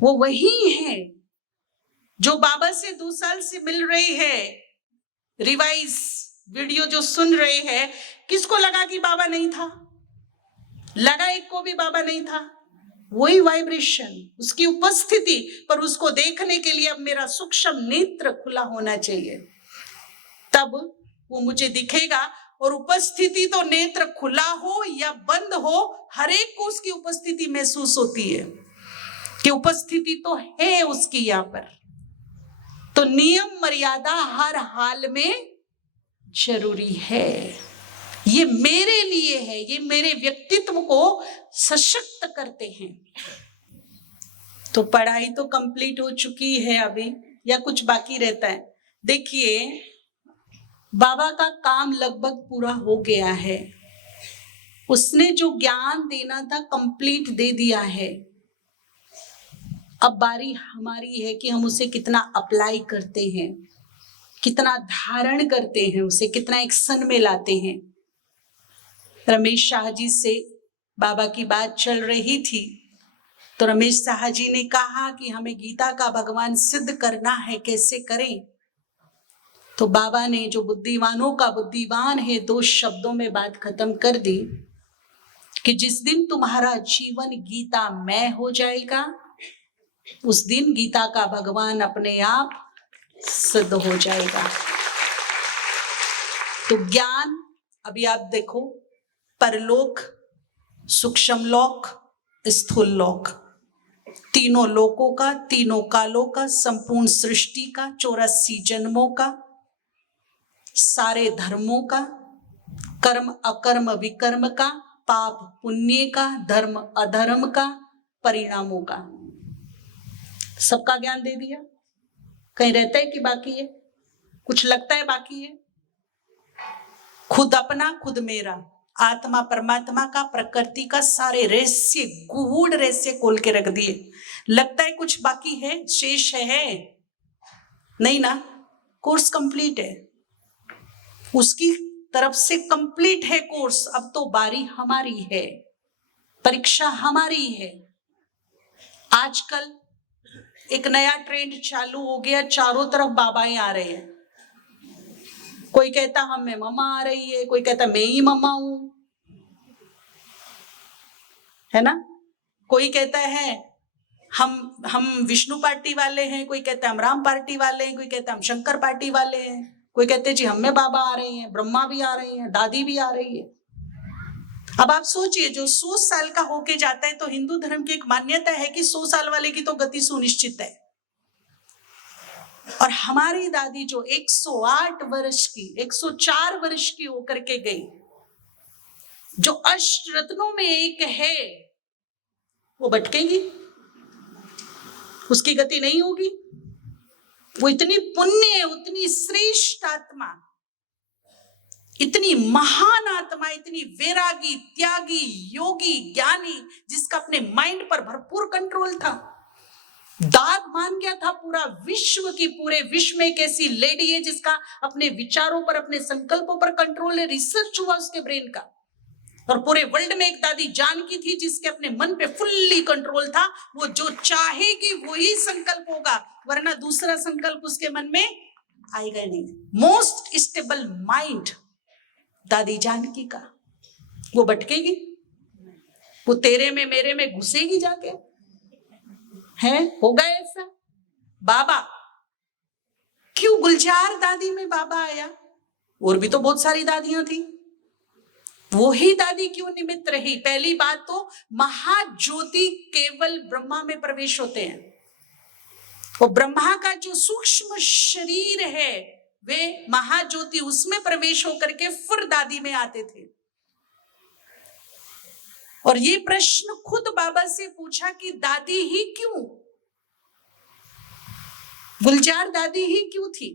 वो वही है जो बाबा से 2 साल से मिल रही है, रिवाइज वीडियो जो सुन रहे हैं। किसको लगा कि बाबा नहीं था, लगा एक को भी बाबा नहीं था, वही वाइब्रेशन, उसकी उपस्थिति, पर उसको देखने के लिए अब मेरा सूक्ष्म नेत्र खुला होना चाहिए, तब वो मुझे दिखेगा। और उपस्थिति तो नेत्र खुला हो या बंद हो, हर एक को उसकी उपस्थिति महसूस होती है कि उपस्थिति तो है उसकी यहाँ पर। तो नियम मर्यादा हर हाल में जरूरी है, ये मेरे लिए है, ये मेरे व्यक्तित्व को सशक्त करते हैं। तो पढ़ाई तो कंप्लीट हो चुकी है अभी, या कुछ बाकी रहता है? देखिए, बाबा का काम लगभग पूरा हो गया है, उसने जो ज्ञान देना था कंप्लीट दे दिया है। अब बारी हमारी है कि हम उसे कितना अप्लाई करते हैं, कितना धारण करते हैं, उसे कितना एक्शन में लाते हैं। रमेश शाह जी से बाबा की बात चल रही थी, तो रमेश शाह जी ने कहा कि हमें गीता का भगवान सिद्ध करना है, कैसे करें? तो बाबा ने, जो बुद्धिमानों का बुद्धिमान है, 2 शब्दों में बात खत्म कर दी कि जिस दिन तुम्हारा जीवन गीतामय हो जाएगा उस दिन गीता का भगवान अपने आप सिद्ध हो जाएगा। तो ज्ञान अभी आप देखो, परलोक, सूक्ष्म लोक, स्थूल लोक, तीनों लोकों का, तीनों कालों का, संपूर्ण सृष्टि का, 84 जन्मों का, सारे धर्मों का, कर्म अकर्म विकर्म का, पाप पुण्य का, धर्म अधर्म का, परिणामों का, सबका ज्ञान दे दिया। कहीं रहता है कि बाकी है? कुछ लगता है बाकी है? खुद अपना, खुद मेरा, आत्मा परमात्मा का, प्रकृति का, सारे रहस्य, गूढ़ रहस्य खोल के रख दिए। लगता है कुछ बाकी है, शेष है? नहीं ना, कोर्स कंप्लीट है, उसकी तरफ से कंप्लीट है कोर्स। अब तो बारी हमारी है, परीक्षा हमारी है। आजकल एक नया ट्रेंड चालू हो गया, चारों तरफ बाबाएं आ रहे हैं। कोई कहता हमें मम्मा आ रही है, कोई कहता मैं ही मम्मा हूं, है ना? कोई कहता है हम विष्णु पार्टी वाले हैं, कोई कहता है हम राम पार्टी वाले हैं, कोई कहता है हम शंकर पार्टी वाले हैं, कोई कहते हैं जी हमें बाबा आ रहे हैं, ब्रह्मा भी आ रही हैं, दादी भी आ रही है। अब आप सोचिए, जो 100 साल का होके जाता है, तो हिंदू धर्म की एक मान्यता है कि 100 साल वाले की तो गति सुनिश्चित है। और हमारी दादी जो 108 वर्ष की, 104 वर्ष की होकर के गई, जो अष्टरत्नों में एक है, वो भटकेगी, उसकी गति नहीं होगी। वो इतनी पुण्य, उतनी श्रेष्ठ आत्मा, इतनी महान आत्मा, इतनी वैरागी, त्यागी, योगी, ज्ञानी, जिसका अपने माइंड पर भरपूर कंट्रोल था। दाद मान गया था पूरा विश्व की, पूरे विश्व में एक ऐसी लेडी है जिसका अपने विचारों पर, अपने संकल्पों पर कंट्रोल है। रिसर्च हुआ उसके ब्रेन का। और पूरे वर्ल्ड में एक दादी जानकी थी जिसके अपने मन पे फुल्ली कंट्रोल था। वो जो चाहेगी वही संकल्प होगा, वरना दूसरा संकल्प उसके मन में आएगा नहीं। मोस्ट स्टेबल माइंड दादी जानकी का। वो भटकेगी? वो तेरे में मेरे में घुसेगी जाके? है, होगा ऐसा? बाबा क्यों गुलजार दादी में बाबा आया? और भी तो बहुत सारी दादियां थी, वो ही दादी क्यों निमित्त रही? पहली बात तो महाज्योति केवल ब्रह्मा में प्रवेश होते हैं। वो ब्रह्मा का जो सूक्ष्म शरीर है, वे महाज्योति उसमें प्रवेश होकर के फिर दादी में आते थे। और ये प्रश्न खुद बाबा से पूछा कि दादी ही क्यों, गुलजार दादी ही क्यों थी?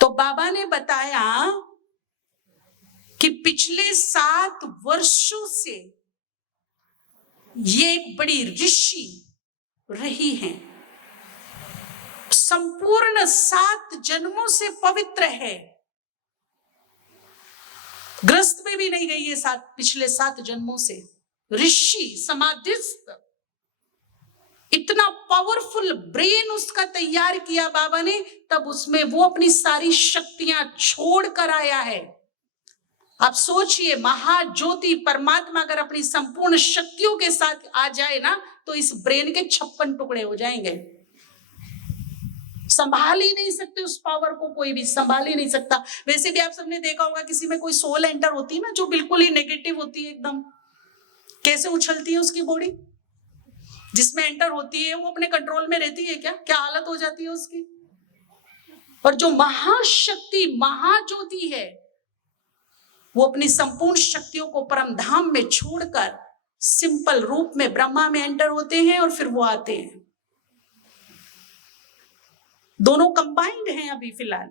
तो बाबा ने बताया कि पिछले 7 वर्षों से ये एक बड़ी ऋषि रही हैं, संपूर्ण 7 जन्मों से पवित्र है, ग्रस्त में भी नहीं गई है पिछले 7 जन्मों से। ऋषि, समाधिस्थ, इतना पावरफुल ब्रेन उसका तैयार किया बाबा ने, तब उसमें वो अपनी सारी शक्तियां छोड़ कर आया है। आप सोचिए, महाज्योति परमात्मा अगर अपनी संपूर्ण शक्तियों के साथ आ जाए ना, तो इस ब्रेन के 56 टुकड़े हो जाएंगे। संभाल ही नहीं सकते उस पावर को, कोई भी संभाल ही नहीं सकता। वैसे भी आप सबने देखा होगा, किसी में कोई सोल एंटर होती है ना, जो बिल्कुल ही नेगेटिव होती है एकदम, कैसे उछलती है उसकी बॉडी। जिसमें एंटर होती है वो अपने कंट्रोल में रहती है क्या? क्या हालत हो जाती है उसकी। और जो महाशक्ति, महाज्योति है, वो अपनी संपूर्ण शक्तियों को परम धाम में छोड़कर सिंपल रूप में ब्रह्मा में एंटर होते हैं और फिर वो आते हैं। दोनों कंबाइंड हैं अभी फिलहाल।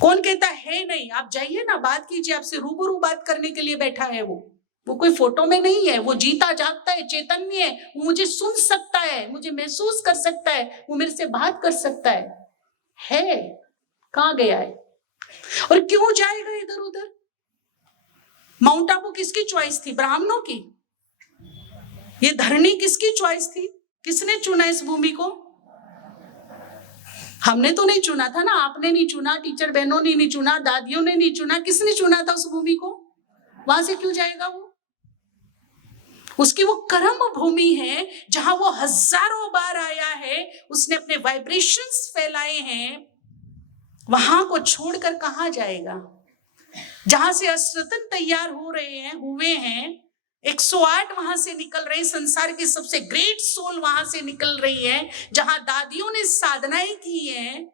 कौन कहता है नहीं? आप जाइए ना, बात कीजिए, आपसे रूबरू बात करने के लिए बैठा है वो कोई फोटो में नहीं है, वो जीता जागता है, चैतन्य है, वो मुझे सुन सकता है, मुझे महसूस कर सकता है, वो मेरे से बात कर सकता है। कहां गया है और क्यों जाएगा इधर उधर? माउंट आबू किसकी चॉइस थी? ब्राह्मणों की। ये धरनी किसकी चॉइस थी? किसने चुना इस भूमि को? हमने तो नहीं चुना था ना, आपने नहीं चुना, टीचर बहनों ने नहीं चुना, दादियों ने नहीं चुना, किसने चुना था उस भूमि को? वहां से क्यों जाएगा वो? उसकी वो कर्म भूमि है जहां वो हजारों बार आया है, उसने अपने वाइब्रेशंस फैलाए हैं, वहां को छोड़कर कहां जाएगा? जहां से अस्त्रतन तैयार हुए हैं 108 वहां से निकल रहे, संसार की सबसे ग्रेट सोल वहां से निकल रही है, जहां दादियों ने साधनाएं की हैं,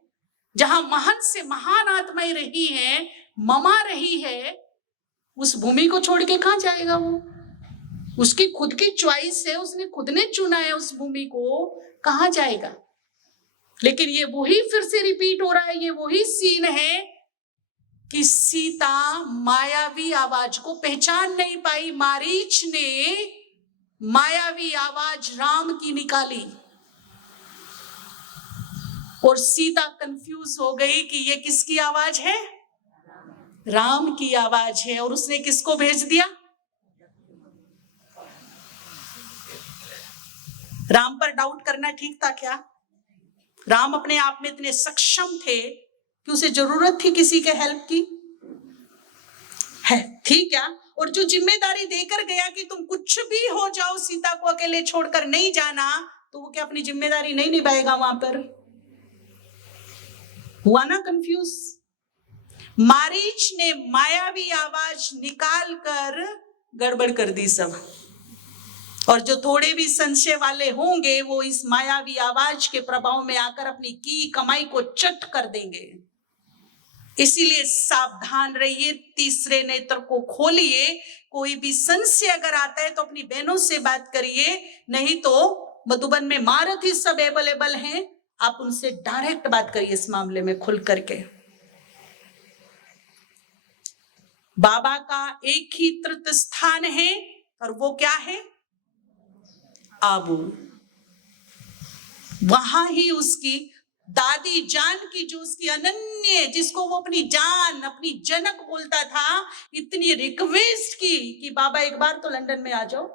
जहां महान से महान आत्माएं रही हैं, ममा रही है, उस भूमि को छोड़ के कहां जाएगा वो? उसकी खुद की चॉइस है, उसने खुद ने चुना है उस भूमि को, कहां जाएगा? लेकिन ये वही फिर से रिपीट हो रहा है, ये वही सीन है कि सीता मायावी आवाज को पहचान नहीं पाई। मारीच ने मायावी आवाज राम की निकाली और सीता कंफ्यूज हो गई कि ये किसकी आवाज है? राम की आवाज है। और उसने किसको भेज दिया? राम पर डाउट करना ठीक था क्या? राम अपने आप में इतने सक्षम थे कि उसे जरूरत थी किसी के हेल्प की? है ठीक क्या? और जो जिम्मेदारी देकर गया कि तुम कुछ भी हो जाओ, सीता को अकेले छोड़कर नहीं जाना, तो वो क्या अपनी जिम्मेदारी नहीं निभाएगा? वहां पर हुआ ना कंफ्यूज। मारीच ने मायावी आवाज निकाल कर गड़बड़ कर दी सब, और जो थोड़े भी संशय वाले होंगे वो इस मायावी आवाज के प्रभाव में आकर अपनी की कमाई को चट कर देंगे। इसीलिए सावधान रहिए, तीसरे नेत्र को खोलिए। कोई भी संशय अगर आता है तो अपनी बहनों से बात करिए, नहीं तो मधुबन में महारथी सब अवेलेबल हैं, आप उनसे डायरेक्ट बात करिए इस मामले में खुल करके। बाबा का एक ही तीर्थ स्थान है और वो क्या है? आबू। वहां ही उसकी दादी जान की, जो उसकी अनन्य, जिसको वो अपनी जान, अपनी जनक बोलता था, इतनी रिक्वेस्ट की कि बाबा एक बार तो लंदन में आ जाओ।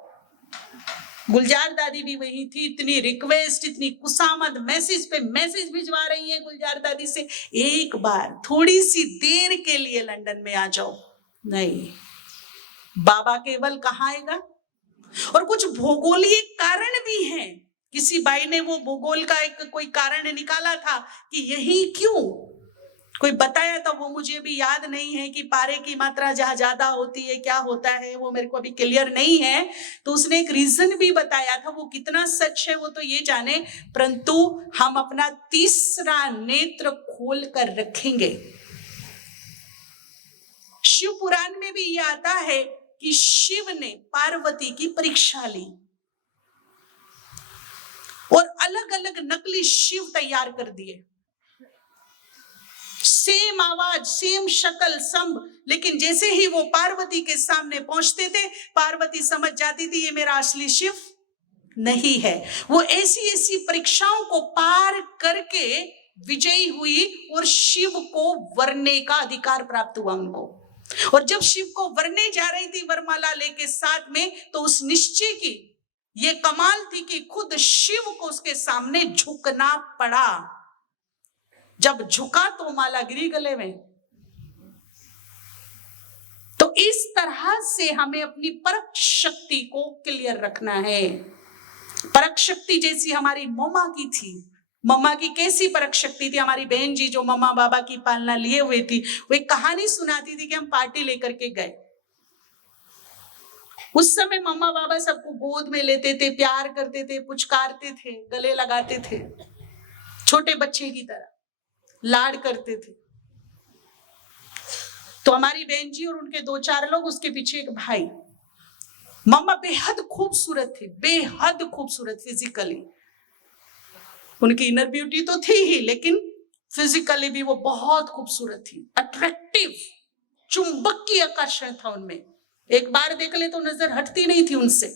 गुलजार दादी भी वही थी, इतनी रिक्वेस्ट, इतनी कुसामद, मैसेज पे मैसेज भिजवा रही है गुलजार दादी से, एक बार थोड़ी सी देर के लिए लंदन में आ जाओ। नहीं, बाबा केवल कहाँ आएगा? और कुछ भौगोलिक कारण भी हैं। किसी भाई ने वो भूगोल का एक कोई कारण निकाला था कि यही क्यों, कोई बताया था, वो मुझे भी याद नहीं है कि पारे की मात्रा जहां ज्यादा होती है क्या होता है, वो मेरे को अभी क्लियर नहीं है। तो उसने एक रीजन भी बताया था, वो कितना सच है वो तो ये जाने, परंतु हम अपना तीसरा नेत्र खोल कर रखेंगे। शिव पुराण में भी ये आता है कि शिव ने पार्वती की परीक्षा ली और अलग अलग नकली शिव तैयार कर दिए, सेम आवाज, सेम शक्ल, संभ, लेकिन जैसे ही वो पार्वती के सामने पहुंचते थे, पार्वती समझ जाती थी ये मेरा असली शिव नहीं है। वो ऐसी ऐसी परीक्षाओं को पार करके विजयी हुई और शिव को वरने का अधिकार प्राप्त हुआ उनको। और जब शिव को वरने जा रही थी वरमाला लेके साथ में, तो उस निश्चय की ये कमाल थी कि खुद शिव को उसके सामने झुकना पड़ा। जब झुका तो माला गिरी गले में। तो इस तरह से हमें अपनी परख शक्ति को क्लियर रखना है। परख शक्ति जैसी हमारी मम्मा की थी। मम्मा की कैसी परख शक्ति थी? हमारी बहन जी जो मम्मा बाबा की पालना लिए हुए थी, वो एक कहानी सुनाती थी कि हम पार्टी लेकर के गए। उस समय मम्मा बाबा सबको गोद में लेते थे, प्यार करते थे, पुचकारते थे, गले लगाते थे, छोटे बच्चे की तरह लाड करते थे। तो हमारी बहन जी और उनके 2-4 लोग, उसके पीछे एक भाई। मम्मा बेहद खूबसूरत थे, बेहद खूबसूरत फिजिकली। उनकी इनर ब्यूटी तो थी ही, लेकिन फिजिकली भी वो बहुत खूबसूरत थी, अट्रैक्टिव, चुंबकीय आकर्षण था उनमें। एक बार देख ले तो नजर हटती नहीं थी उनसे।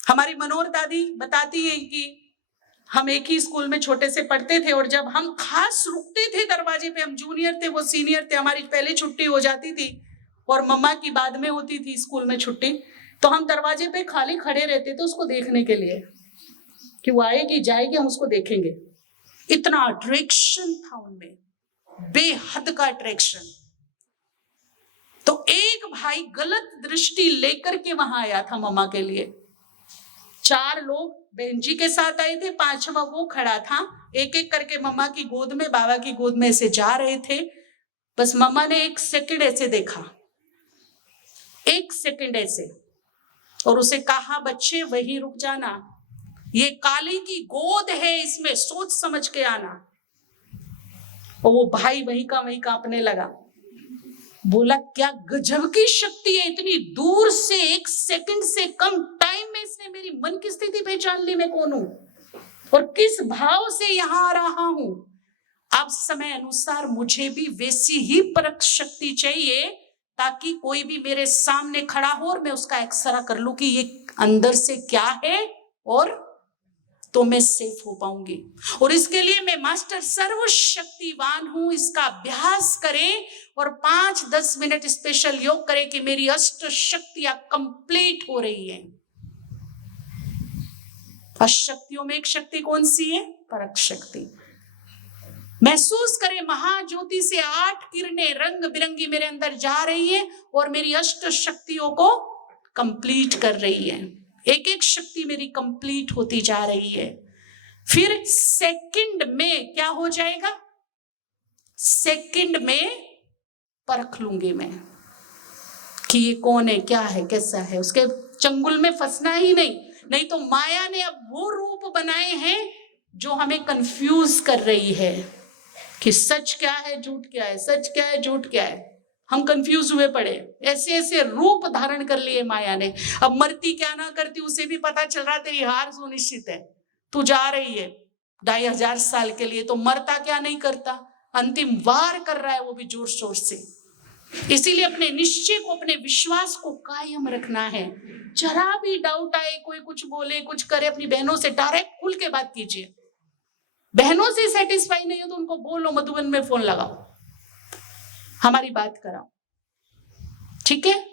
हमारी मनोहर दादी बताती है कि हम एक ही स्कूल में छोटे से पढ़ते थे, और जब हम खास रुकते थे दरवाजे पे, हम जूनियर थे वो सीनियर थे, हमारी पहले छुट्टी हो जाती थी और मम्मा की बाद में होती थी स्कूल में छुट्टी, तो हम दरवाजे पे खाली खड़े रहते थे उसको देखने के लिए कि वो आएगी जाएगी, हम उसको देखेंगे। इतना अट्रैक्शन था उनमें, बेहद का अट्रैक्शन। तो एक भाई गलत दृष्टि लेकर के वहां आया था मम्मा के लिए। 4 लोग बहन जी के साथ आए थे, 5वां वो खड़ा था। एक एक करके मम्मा की गोद में, बाबा की गोद में से जा रहे थे। बस मम्मा ने 1 सेकंड ऐसे देखा, 1 सेकंड ऐसे, और उसे कहा बच्चे वहीं रुक जाना, ये काली की गोद है, इसमें सोच समझ के आना। और वो भाई वहीं का वहीं कांपने लगा। बोला क्या गजब की शक्ति है, इतनी दूर से 1 सेकंड से कम टाइम में इसने मेरी मन की स्थिति पहचान ली, मैं कौन हूं और किस भाव से यहां आ रहा हूं। अब समय अनुसार मुझे भी वैसी ही परख शक्ति चाहिए, ताकि कोई भी मेरे सामने खड़ा हो और मैं उसका एक्सरा कर लूं कि ये अंदर से क्या है, और तो मैं सेफ हो पाऊंगी। और इसके लिए मैं मास्टर सर्वशक्तिवान हूं, इसका अभ्यास करें और 5-10 मिनट स्पेशल योग करें कि मेरी अष्ट शक्तियां कंप्लीट हो रही है। अष्टशक्तियों में एक शक्ति कौन सी है? परख शक्ति। महसूस करें महाज्योति से 8 किरणें रंग बिरंगी मेरे अंदर जा रही है और मेरी अष्ट शक्तियों को कंप्लीट कर रही है। एक एक शक्ति मेरी कंप्लीट होती जा रही है। फिर सेकंड में क्या हो जाएगा? सेकंड में परख लूंगी मैं कि ये कौन है, क्या है, कैसा है। उसके चंगुल में फंसना ही नहीं तो माया ने अब वो रूप बनाए हैं जो हमें कंफ्यूज कर रही है कि सच क्या है, झूठ क्या है, सच क्या है, झूठ क्या है। हम कंफ्यूज हुए पड़े, ऐसे ऐसे रूप धारण कर लिए माया ने। अब मरती क्या ना करती उसे भी पता चल रहा तेरी हार सुनिश्चित है, तू जा रही है 2500 साल के लिए। तो मरता क्या नहीं करता, अंतिम वार कर रहा है वो भी जोर शोर से। इसीलिए अपने निश्चय को, अपने विश्वास को कायम रखना है। जरा भी डाउट आए, कोई कुछ बोले, कुछ करे, अपनी बहनों से डायरेक्ट खुल के बात कीजिए। बहनों से सेटिस्फाई नहीं हो तो उनको बोलो मधुबन में फोन लगाओ, हमारी बात कराओ, ठीक है।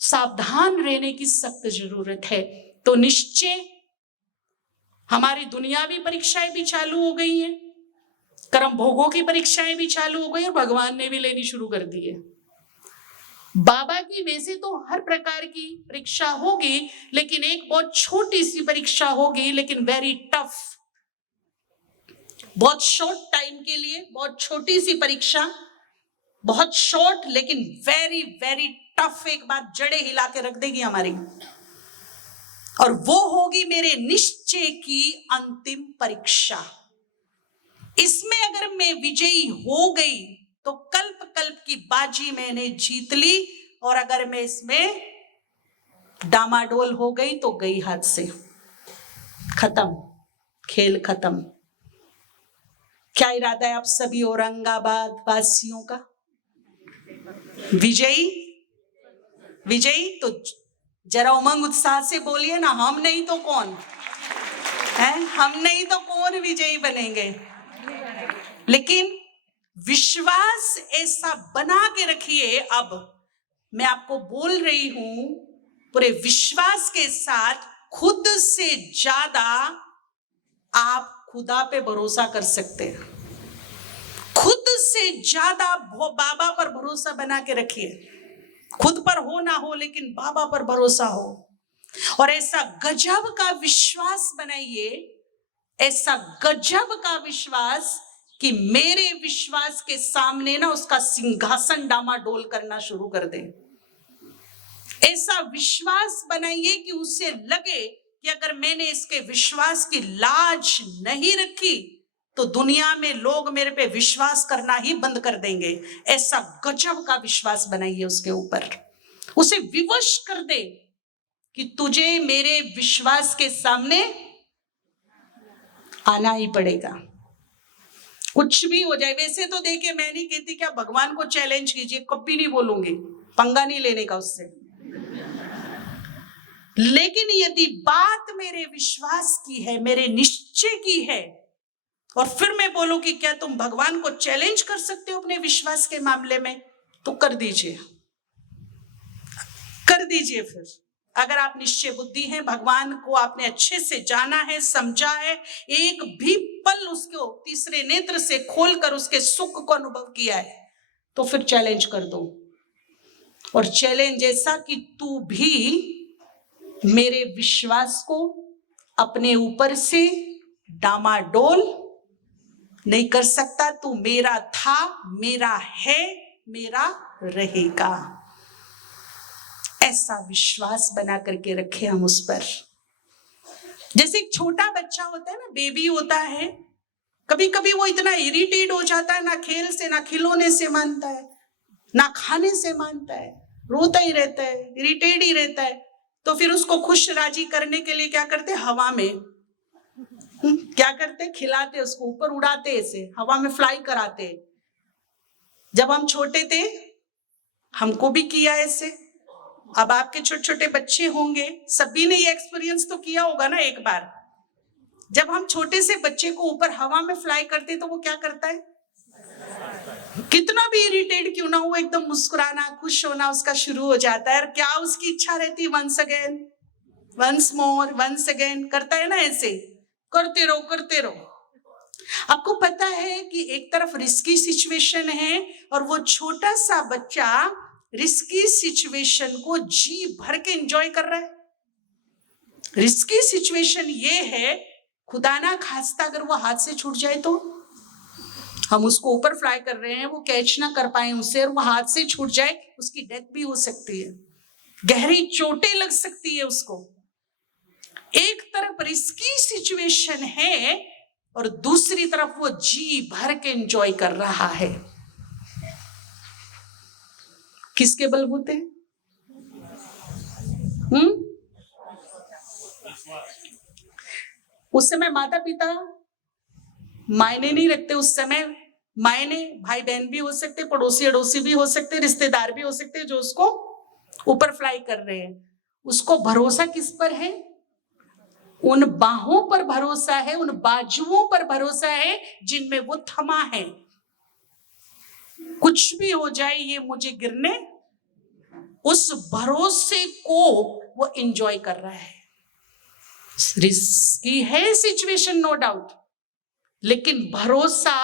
सावधान रहने की सख्त जरूरत है। तो निश्चय, हमारी दुनियावी परीक्षाएं भी चालू हो गई हैं, कर्म भोगों की परीक्षाएं भी चालू हो गई और भगवान ने भी लेनी शुरू कर दी है। बाबा की वैसे तो हर प्रकार की परीक्षा होगी, लेकिन एक बहुत छोटी सी परीक्षा होगी, लेकिन वेरी टफ, बहुत शॉर्ट टाइम के लिए, बहुत छोटी सी परीक्षा, बहुत शॉर्ट लेकिन वेरी वेरी टफ। एक बात जड़े हिला के रख देगी हमारी, और वो होगी मेरे निश्चय की अंतिम परीक्षा। इसमें अगर मैं विजयी हो गई तो कल्प कल्प की बाजी मैंने जीत ली, और अगर मैं इसमें डामाडोल हो गई तो गई हाथ से, खत्म, खेल खत्म। क्या इरादा है आप सभी औरंगाबाद वासियों का? विजयी, विजयी। तो जरा उमंग उत्साह से बोलिए ना, हम नहीं तो कौन है, हम नहीं तो कौन विजयी बनेंगे। लेकिन विश्वास ऐसा बना के रखिए। अब मैं आपको बोल रही हूं, पूरे विश्वास के साथ, खुद से ज्यादा आप खुदा पे भरोसा कर सकते हैं। खुद से ज्यादा बाबा पर भरोसा बना के रखिए। खुद पर हो ना हो, लेकिन बाबा पर भरोसा हो, और ऐसा गजब का विश्वास बनाइए, ऐसा गजब का विश्वास कि मेरे विश्वास के सामने ना उसका सिंहासन डामाडोल करना शुरू कर दे। ऐसा विश्वास बनाइए कि उससे लगे कि अगर मैंने इसके विश्वास की लाज नहीं रखी तो दुनिया में लोग मेरे पे विश्वास करना ही बंद कर देंगे। ऐसा गजब का विश्वास बनाइए उसके ऊपर, उसे विवश कर दे कि तुझे मेरे विश्वास के सामने आना ही पड़ेगा, कुछ भी हो जाए। वैसे तो देखिए, मैं नहीं कहती कि आप भगवान को चैलेंज कीजिए, कभी नहीं बोलूंगी, पंगा नहीं लेने का उससे। लेकिन यदि बात मेरे विश्वास की है, मेरे निश्चय की है, और फिर मैं बोलूं कि क्या तुम भगवान को चैलेंज कर सकते हो अपने विश्वास के मामले में, तो कर दीजिए, कर दीजिए। फिर अगर आप निश्चय बुद्धि हैं, भगवान को आपने अच्छे से जाना है, समझा है, एक भी पल उसको तीसरे नेत्र से खोलकर उसके सुख को अनुभव किया है, तो फिर चैलेंज कर दो। और चैलेंज ऐसा कि तू भी मेरे विश्वास को अपने ऊपर से डामाडोल नहीं कर सकता। तू मेरा था, मेरा है, मेरा रहेगा। ऐसा विश्वास बना करके रखे हम उस पर। जैसे एक छोटा बच्चा होता है ना, बेबी होता है, कभी कभी वो इतना इरिटेट हो जाता है, ना खेल से ना खिलौने से मानता है, ना खाने से मानता है, रोता ही रहता है, इरिटेट ही रहता है। तो फिर उसको खुश राजी करने के लिए क्या करते, हवा में क्या करते, खिलाते, उसको ऊपर उड़ाते, ऐसे हवा में फ्लाई कराते। जब हम छोटे थे हमको भी किया ऐसे। अब आपके छोटे छोटे बच्चे होंगे, सभी ने ये एक्सपीरियंस तो किया होगा ना एक बार। जब हम छोटे से बच्चे को ऊपर हवा में फ्लाई करते तो वो क्या करता है, कितना भी इरिटेट क्यों ना हो, एकदम मुस्कुराना, खुश होना उसका शुरू हो जाता है। और क्या उसकी इच्छा रहती, once again, once more, once again, करता है ना ऐसे, करते रहो करते रहो। आपको पता है कि एक तरफ रिस्की सिचुएशन है और वो छोटा सा बच्चा रिस्की सिचुएशन को जी भर के एंजॉय कर रहा है। रिस्की सिचुएशन ये है, खुदा ना खास्ता अगर वो हाथ से छूट जाए तो, हम उसको ऊपर फ्लाई कर रहे हैं, वो कैच ना कर पाए उसे और वो हाथ से छूट जाए, उसकी डेथ भी हो सकती है, गहरी चोटें लग सकती है उसको। एक तरफ रिस्की सिचुएशन है और दूसरी तरफ वो जी भर के एंजॉय कर रहा है। किसके बलबूते? उस समय माता पिता मायने नहीं रखते। उस समय मायने भाई बहन भी हो सकते, पड़ोसी अड़ोसी भी हो सकते, रिश्तेदार भी हो सकते, जो उसको ऊपर फ्लाई कर रहे हैं। उसको भरोसा किस पर है? उन बाहों पर भरोसा है, उन बाजुओं पर भरोसा है जिनमें वो थमा है। कुछ भी हो जाए ये मुझे गिरने, उस भरोसे को वो एंजॉय कर रहा है। रिस्की है सिचुएशन, नो डाउट, लेकिन भरोसा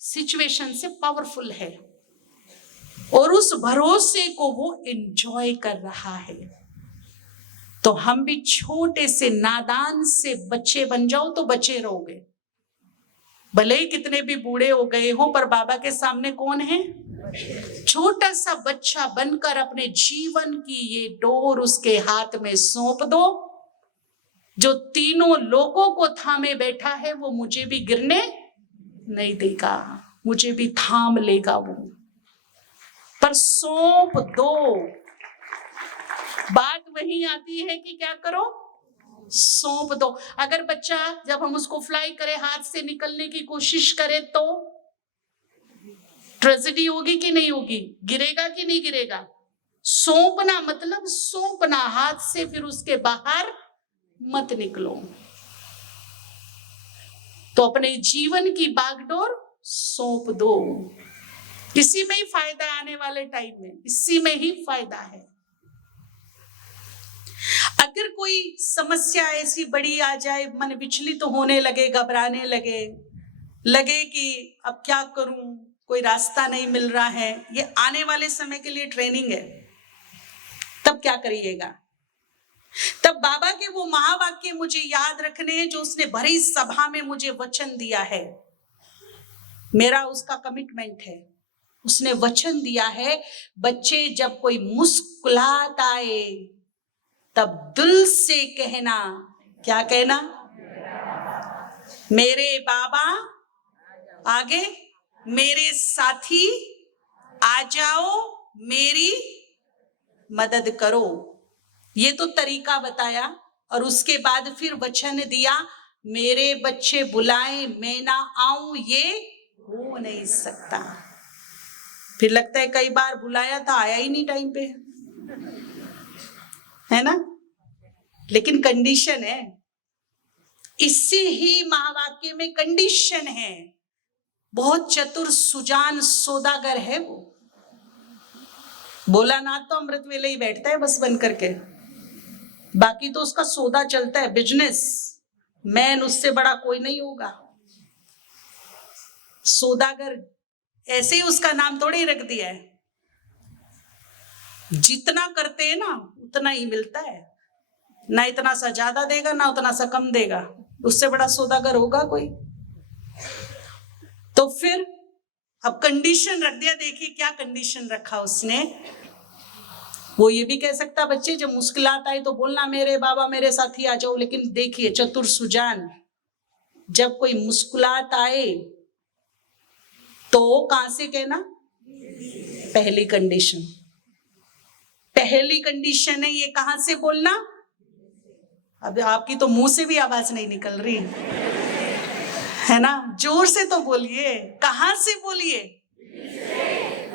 सिचुएशन से पावरफुल है और उस भरोसे को वो एंजॉय कर रहा है। तो हम भी छोटे से नादान से बच्चे बन जाओ तो बचे रहोगे, भले ही कितने भी बूढ़े हो गए हो, पर बाबा के सामने कौन है? छोटा सा बच्चा बनकर अपने जीवन की ये डोर उसके हाथ में सौंप दो। जो तीनों लोगों को थामे बैठा है वो मुझे भी गिरने नहीं देगा, मुझे भी थाम लेगा वो, पर सौंप दो। बात वही आती है कि क्या करो, सौंप दो। अगर बच्चा जब हम उसको फ्लाई करें हाथ से निकलने की कोशिश करे तो ट्रेजेडी होगी कि नहीं होगी, गिरेगा कि नहीं गिरेगा? सौंपना मतलब सौंपना हाथ से, फिर उसके बाहर मत निकलो। तो अपने जीवन की बागडोर सौंप दो। इसी में ही फायदा आने वाले टाइम में, इसी में ही फायदा है। अगर कोई समस्या ऐसी बड़ी आ जाए, मन विचलित तो होने लगे, घबराने लगे कि अब क्या करूं, कोई रास्ता नहीं मिल रहा है, ये आने वाले समय के लिए ट्रेनिंग है। तब क्या करिएगा? तब बाबा के वो महावाक्य मुझे याद रखने हैं जो उसने भरी सभा में मुझे वचन दिया है। मेरा उसका कमिटमेंट है। उसने वचन दिया है, बच्चे जब कोई मुस्कुरात आए तब दिल से कहना, क्या कहना? मेरे बाबा आगे, मेरे साथी आ जाओ, मेरी मदद करो। ये तो तरीका बताया और उसके बाद फिर वचन दिया, मेरे बच्चे बुलाएं मैं ना आऊं ये हो नहीं सकता। फिर लगता है कई बार बुलाया था, आया ही नहीं टाइम पे, है ना? लेकिन कंडीशन है, इसी ही महावाक्य में कंडीशन है। बहुत चतुर सुजान सौदागर है वो। बोला ना तो अमृत वेले ही बैठता है बस बन करके, बाकी तो उसका सौदा चलता है, बिजनेस मैन, उससे बड़ा कोई नहीं होगा। सौदागर ऐसे ही उसका नाम थोड़े ही रख दिया है। जितना करते हैं ना उतना ही मिलता है, ना इतना सा ज्यादा देगा ना उतना सा कम देगा। उससे बड़ा सौदागर होगा कोई? तो फिर अब कंडीशन रख दिया, देखिए क्या कंडीशन रखा उसने। वो ये भी कह सकता बच्चे जब मुश्किलात आए तो बोलना मेरे बाबा मेरे साथ ही आ जाओ, लेकिन देखिए चतुर सुजान, जब कोई मुश्किलात आए तो कहां से कहना? पहली कंडीशन, पहली कंडीशन है ये, कहां से बोलना? अब आपकी तो मुंह से भी आवाज नहीं निकल रही है ना, जोर से तो बोलिए, कहां से बोलिए?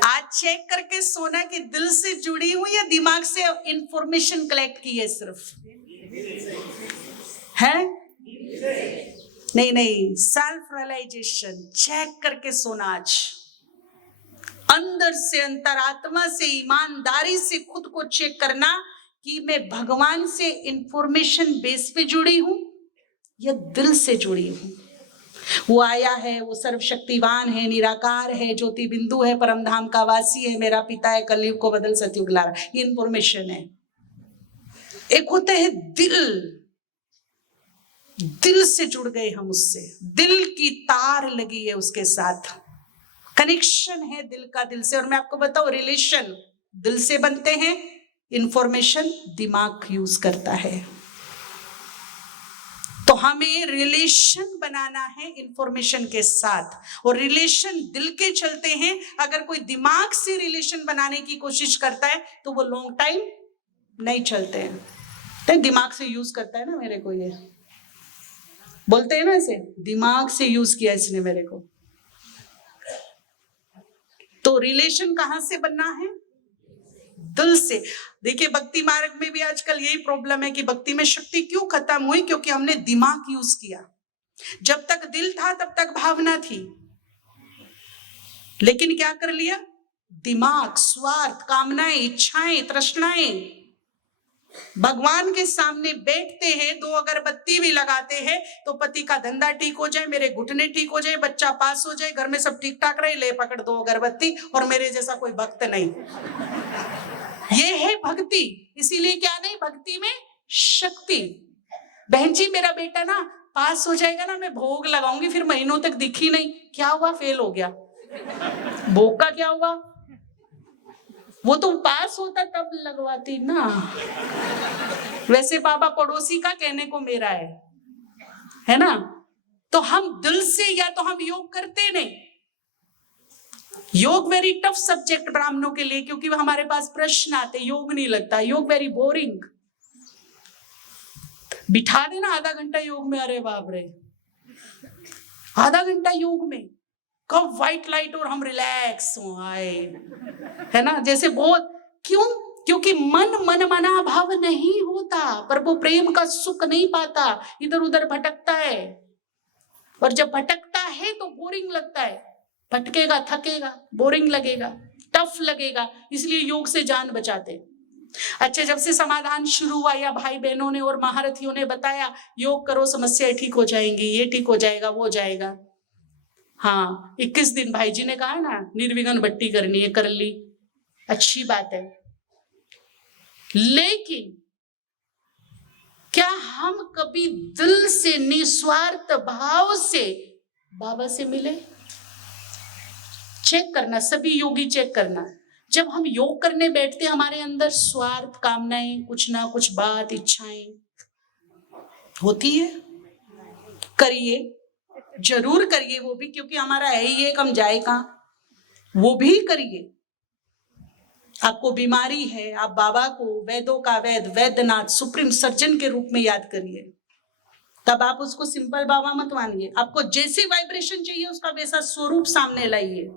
आज चेक करके सोना कि दिल से जुड़ी हुई या दिमाग से इंफॉर्मेशन कलेक्ट की है सिर्फ, है? नहीं, सेल्फ रियलाइजेशन चेक करके सोना। आज अंदर से, अंतरात्मा से, ईमानदारी से खुद को चेक करना कि मैं भगवान से इंफॉर्मेशन बेस पे जुड़ी हूं या दिल से जुड़ी हूं। वो आया है, वो सर्वशक्तिवान है, निराकार है, ज्योति बिंदु है, परम धाम का वासी है, मेरा पिता है, कलयुग को बदल सतयुग ला रहा। ये इंफॉर्मेशन है। एक होता है दिल, दिल से जुड़ गए हम उससे, दिल की तार लगी है उसके साथ, कनेक्शन है दिल का दिल से। और मैं आपको बताऊं, रिलेशन दिल से बनते हैं, इंफॉर्मेशन दिमाग यूज करता है। तो हमें रिलेशन बनाना है इंफॉर्मेशन के साथ, और रिलेशन दिल के चलते हैं। अगर कोई दिमाग से रिलेशन बनाने की कोशिश करता है तो वो लॉन्ग टाइम नहीं चलते हैं। तो दिमाग से यूज करता है ना मेरे को, ये बोलते हैं ना ऐसे, दिमाग से यूज किया इसने मेरे को। तो रिलेशन कहां से बनना है? दिल से। देखिए भक्ति मार्ग में भी आजकल यही प्रॉब्लम है कि भक्ति में शक्ति क्यों खत्म हुई? क्योंकि हमने दिमाग यूज किया। जब तक दिल था तब तक भावना थी, लेकिन क्या कर लिया? दिमाग, स्वार्थ, कामनाएं, इच्छाएं, तृष्णाएं। भगवान के सामने बैठते हैं, 2 अगरबत्ती भी लगाते हैं तो पति का धंधा ठीक हो जाए, मेरे घुटने ठीक हो जाए, बच्चा पास हो जाए, घर में सब ठीक ठाक रहे, ले पकड़ 2 अगरबत्ती, और मेरे जैसा कोई भक्त नहीं। ये है भक्ति। इसीलिए क्या नहीं, भक्ति में शक्ति। बहन जी मेरा बेटा ना पास हो जाएगा ना, मैं भोग लगाऊंगी, फिर महीनों तक दिखी नहीं, क्या हुआ? फेल हो गया। भोग का क्या हुआ? वो तो पास होता तब लगवाती ना। वैसे बाबा पड़ोसी का कहने को मेरा है ना। तो हम दिल से, या तो हम योग करते नहीं। योग वेरी टफ सब्जेक्ट ब्राह्मणों के लिए, क्योंकि हमारे पास प्रश्न आते, योग नहीं लगता, योग वेरी बोरिंग। बिठा देना आधा घंटा योग में, अरे बाप रे, आधा घंटा योग में, कब व्हाइट लाइट और हम रिलैक्स हो आए, है ना, जैसे बहुत। क्यों? क्योंकि मन मना भाव नहीं होता, पर वो प्रेम का सुख नहीं पाता, इधर उधर भटकता है। और जब भटकता है तो बोरिंग लगता है, भटकेगा, थकेगा, बोरिंग लगेगा, टफ लगेगा, इसलिए योग से जान बचाते। अच्छा, जब से समाधान शुरू हुआ या भाई बहनों ने और महारथियों ने बताया योग करो समस्याएं ठीक हो जाएंगी, ये ठीक हो जाएगा, वो जाएगा। हाँ, 21 दिन भाई जी ने कहा ना निर्विघ्न भट्टी करनी है, कर ली, अच्छी बात है। लेकिन क्या हम कभी दिल से निस्वार्थ भाव से बाबा से मिले? चेक करना, सभी योगी चेक करना। जब हम योग करने बैठते हमारे अंदर स्वार्थ, कामनाएं, कुछ ना कुछ बात, इच्छाएं होती है। करिए, जरूर करिए वो भी, क्योंकि हमारा है ही एक, हम जाए कहां, वो भी करिए। आपको बीमारी है, आप बाबा को वेदों का वेद, वैद्यनाथ, सुप्रीम सर्जन के रूप में याद करिए। तब आप उसको सिंपल बाबा मत मानिए, आपको जैसे वाइब्रेशन चाहिए उसका वैसा स्वरूप सामने लाइए।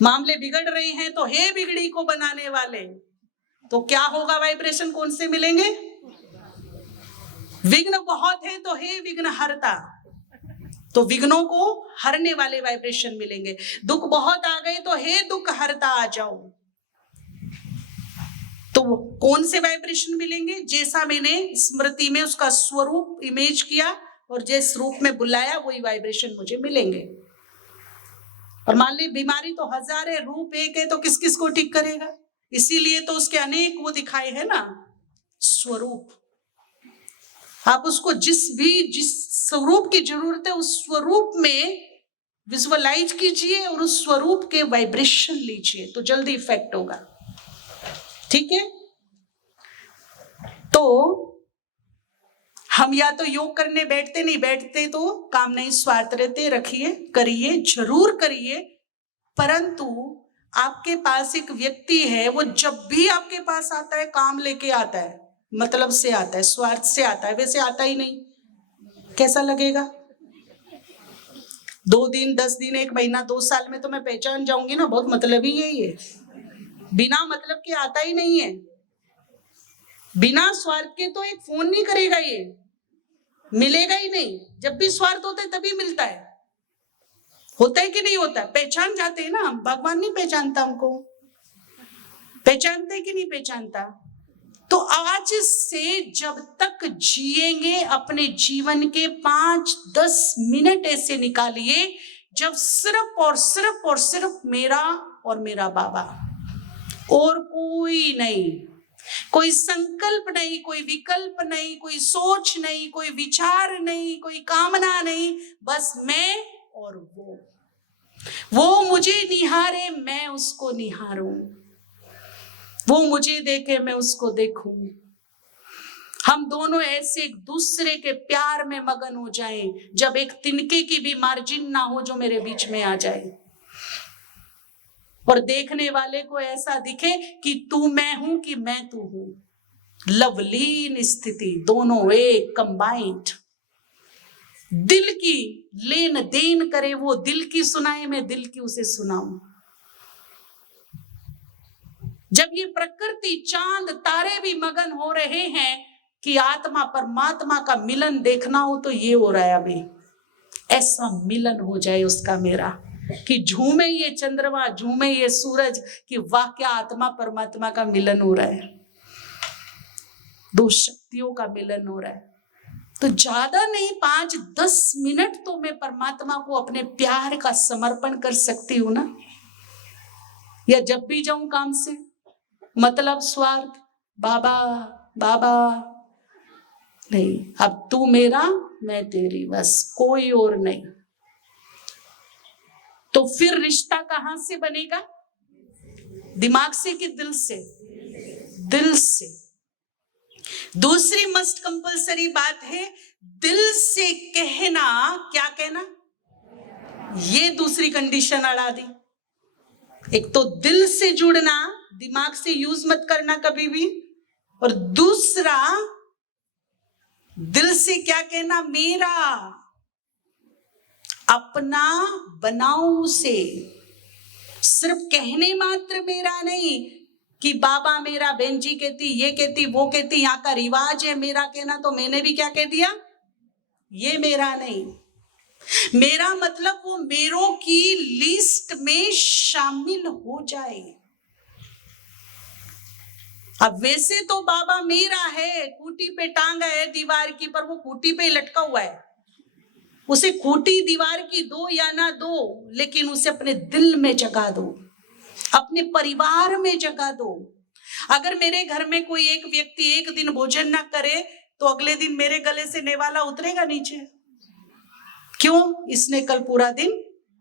मामले बिगड़ रहे हैं तो हे बिगड़ी को बनाने वाले, तो क्या होगा? वाइब्रेशन कौन से मिलेंगे? विघ्न बहुत है तो हे विघ्न हरता, तो विघ्नों को हरने वाले वाइब्रेशन मिलेंगे। दुख बहुत आ गए तो हे दुख हरता आ जाओ, तो कौन से वाइब्रेशन मिलेंगे? जैसा मैंने स्मृति में उसका स्वरूप इमेज किया और जिस रूप में बुलाया वही वाइब्रेशन मुझे मिलेंगे। और मान ली बीमारी तो हजार है, रूप एक है, तो किस किस को ठीक करेगा? इसीलिए तो उसके अनेक वो दिखाए है ना स्वरूप। आप उसको जिस स्वरूप की जरूरत है उस स्वरूप में विजुअलाइज कीजिए और उस स्वरूप के वाइब्रेशन लीजिए, तो जल्दी इफेक्ट होगा। ठीक है, तो हम या तो योग करने बैठते, नहीं बैठते तो काम नहीं स्वार्थ रहते, रखिए, करिए, जरूर करिए। परंतु आपके पास एक व्यक्ति है, वो जब भी आपके पास आता है काम लेके आता है, मतलब से आता है, स्वार्थ से आता है, वैसे आता ही नहीं। कैसा लगेगा? 2 दिन, 10 दिन, 1 महीना, 2 साल में तो मैं पहचान जाऊंगी ना, बहुत मतलब ही यही है। बिना मतलब के आता ही नहीं है, बिना स्वार्थ के तो एक फोन नहीं करेगा, ये मिलेगा ही नहीं। जब भी स्वार्थ होता है तभी मिलता है। होता है कि नहीं होता है? पहचान जाते हैं ना हम, भगवान नहीं पहचानता हमको, पहचानते कि नहीं पहचानता? तो आज से जब तक जिएंगे अपने जीवन के 5-10 मिनट ऐसे निकालिए जब सिर्फ और सिर्फ और सिर्फ मेरा और मेरा बाबा, और कोई नहीं, कोई संकल्प नहीं, कोई विकल्प नहीं, कोई सोच नहीं, कोई विचार नहीं, कोई कामना नहीं, बस मैं और वो मुझे निहारे, मैं उसको निहारूं, वो मुझे देखे, मैं उसको देखूं। हम दोनों ऐसे एक दूसरे के प्यार में मगन हो जाएं, जब एक तिनके की भी मार्जिन ना हो जो मेरे बीच में आ जाए, और देखने वाले को ऐसा दिखे कि तू मैं हूं कि मैं तू हूं। लवलीन स्थिति, दोनों एक कंबाइंड। दिल की लेन देन करे, वो दिल की सुनाए, मैं दिल की उसे सुनाऊं। जब ये प्रकृति, चांद तारे भी मगन हो रहे हैं कि आत्मा परमात्मा का मिलन देखना हो, तो ये हो रहा है अभी। ऐसा मिलन हो जाए उसका मेरा, कि झूमे ये चंद्रमा, झूमे ये सूरज, कि वाह क्या आत्मा परमात्मा का मिलन हो रहा है, 2 शक्तियों का मिलन हो रहा है। तो ज्यादा नहीं, 5-10 मिनट तो मैं परमात्मा को अपने प्यार का समर्पण कर सकती हूं ना। या जब भी जाऊं काम से, मतलब स्वार्थ, बाबा बाबा नहीं, अब तू मेरा, मैं तेरी, बस कोई और नहीं। तो फिर रिश्ता कहां से बनेगा? दिमाग से कि दिल से? दिल से। दूसरी मस्ट कंपलसरी बात है, दिल से कहना। क्या कहना? ये दूसरी कंडीशन अड़ा दी। एक तो दिल से जुड़ना, दिमाग से यूज मत करना कभी भी, और दूसरा दिल से क्या कहना? मेरा, अपना बनाओ उसे। सिर्फ कहने मात्र मेरा नहीं, कि बाबा मेरा, बहन जी कहती, ये कहती, वो कहती, यहाँ का रिवाज है मेरा कहना, तो मैंने भी क्या कह दिया? ये मेरा नहीं। मेरा मतलब वो मेरों की लिस्ट में शामिल हो जाए। अब वैसे तो बाबा मेरा है, खूंटी पे टांगा है दीवार की, पर वो खूंटी पे लटका हुआ है। उसे खूंटी दीवार की दो या ना दो, लेकिन उसे अपने दिल में जगा दो, अपने परिवार में जगा दो। अगर मेरे घर में कोई एक व्यक्ति एक दिन भोजन ना करे, तो अगले दिन मेरे गले से नेवाला उतरेगा नीचे। क्यों? इसने कल पूरा दिन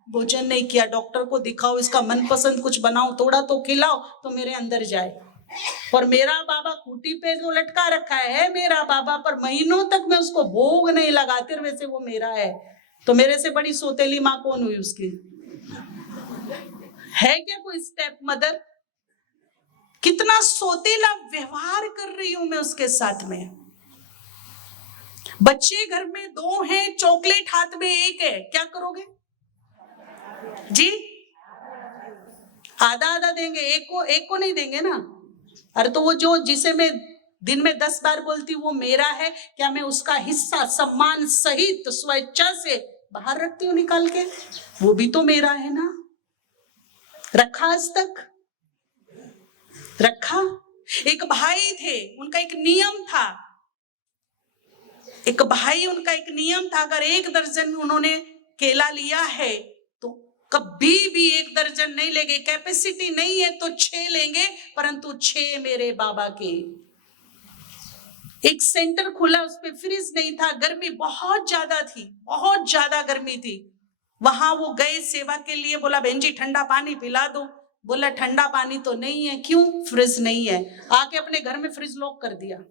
भोजन नहीं किया। डॉक्टर को दिखाओ, इसका मनपसंद कुछ बनाओ, थोड़ा तो खिलाओ, तो मेरे अंदर जाए। और मेरा बाबा खूंटी पे तो लटका रखा है मेरा बाबा, पर महीनों तक मैं उसको भोग नहीं लगाती, वैसे वो मेरा है। तो मेरे से बड़ी सोतेली माँ कौन हुई उसकी? है क्या कोई स्टेप मदर? कितना सोतेला व्यवहार कर रही हूं मैं उसके साथ में। बच्चे घर में 2 हैं, चॉकलेट हाथ में 1 है, क्या करोगे जी? आधा आधा देंगे, एक को नहीं देंगे ना। अरे तो वो जो जिसे मैं दिन में 10 बार बोलती हूँ वो मेरा है, क्या मैं उसका हिस्सा सम्मान सहित स्वेच्छा से बाहर रखती हूँ निकाल के? वो भी तो मेरा है ना। रखा आज तक? रखा? एक भाई थे, उनका एक नियम था, एक भाई उनका एक नियम था, अगर 1 दर्जन उन्होंने केला लिया है तो कभी भी 1 दर्जन नहीं लेंगे। कैपेसिटी नहीं है तो 6 लेंगे, परंतु 6 मेरे बाबा के। एक सेंटर खुला, उस पे फ्रिज नहीं था, गर्मी बहुत ज्यादा थी, बहुत ज्यादा गर्मी थी। वहां वो गए सेवा के लिए, बोला बहन जी ठंडा पानी पिला दो। बोला ठंडा पानी तो नहीं है। क्यों? फ्रिज नहीं है। आके अपने घर में फ्रिज लॉक कर दिया।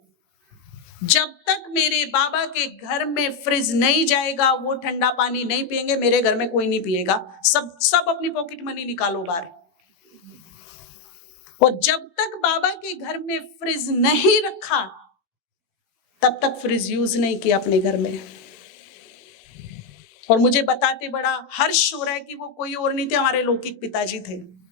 जब तक मेरे बाबा के घर में फ्रिज नहीं जाएगा वो ठंडा पानी नहीं पिएंगे, मेरे घर में कोई नहीं पिएगा। सब अपनी पॉकेट मनी निकालो बाहर। और जब तक बाबा के घर में फ्रिज नहीं रखा तब तक फ्रिज यूज नहीं किया अपने घर में। और मुझे बताते बड़ा हर्ष हो रहा है कि वो कोई और नहीं थे, हमारे लौकिक पिताजी थे।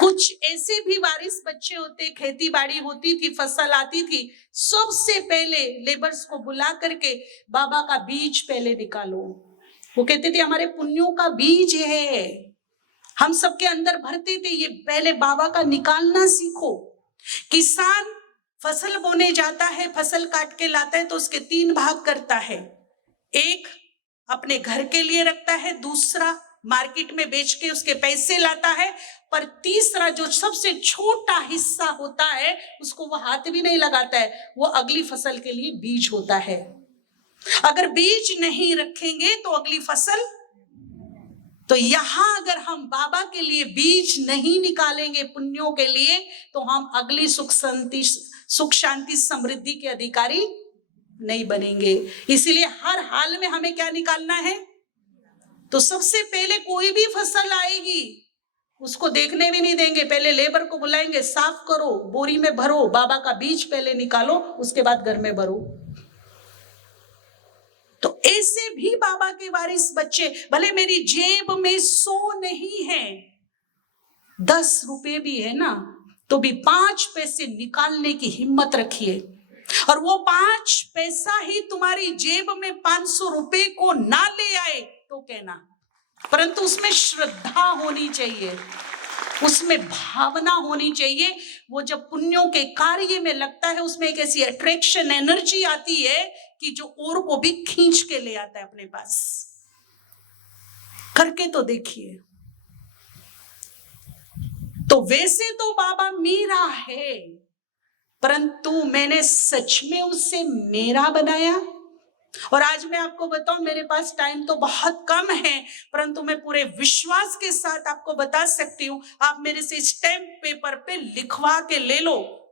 कुछ ऐसे भी वारिस बच्चे होते, खेती बाड़ी होती थी, फसल आती थी, सबसे पहले लेबर्स को बुला करके बाबा का बीज पहले निकालो। वो कहते थे हमारे पुण्यों का बीज है, हम सबके अंदर भरते थे, ये पहले बाबा का निकालना सीखो। किसान फसल बोने जाता है, फसल काट के लाता है तो उसके 3 भाग करता है। एक अपने घर के लिए रखता है, दूसरा मार्केट में बेच के उसके पैसे लाता है, पर तीसरा जो सबसे छोटा हिस्सा होता है उसको वो हाथ भी नहीं लगाता है, वो अगली फसल के लिए बीज होता है। अगर बीज नहीं रखेंगे तो अगली फसल, तो यहां अगर हम बाबा के लिए बीज नहीं निकालेंगे पुण्यों के लिए तो हम अगली सुख शांति समृद्धि के अधिकारी नहीं बनेंगे। इसीलिए हर हाल में हमें क्या निकालना है? तो सबसे पहले कोई भी फसल आएगी उसको देखने भी नहीं देंगे, पहले लेबर को बुलाएंगे, साफ करो, बोरी में भरो, बाबा का बीज पहले निकालो, उसके बाद घर में भरो। तो ऐसे भी बाबा के वारिस बच्चे, भले मेरी जेब में 100 नहीं है, 10 रुपए भी है ना, तो भी 5 पैसे निकालने की हिम्मत रखिए। और वो 5 पैसा ही तुम्हारी जेब में 500 रुपए को ना ले आए तो कहना, परंतु उसमें श्रद्धा होनी चाहिए, उसमें भावना होनी चाहिए। वो जब पुण्यों के कार्य में लगता है उसमें एक ऐसी अट्रैक्शन एनर्जी आती है कि जो और को भी खींच के ले आता है अपने पास। करके तो देखिए। तो वैसे तो बाबा मेरा है, परंतु मैंने सच में उसे मेरा बनाया। और आज मैं आपको बताऊं, मेरे पास टाइम तो बहुत कम है, परंतु मैं पूरे विश्वास के साथ आपको बता सकती हूं, आप मेरे से स्टैम्प पेपर पे लिखवा के ले लो,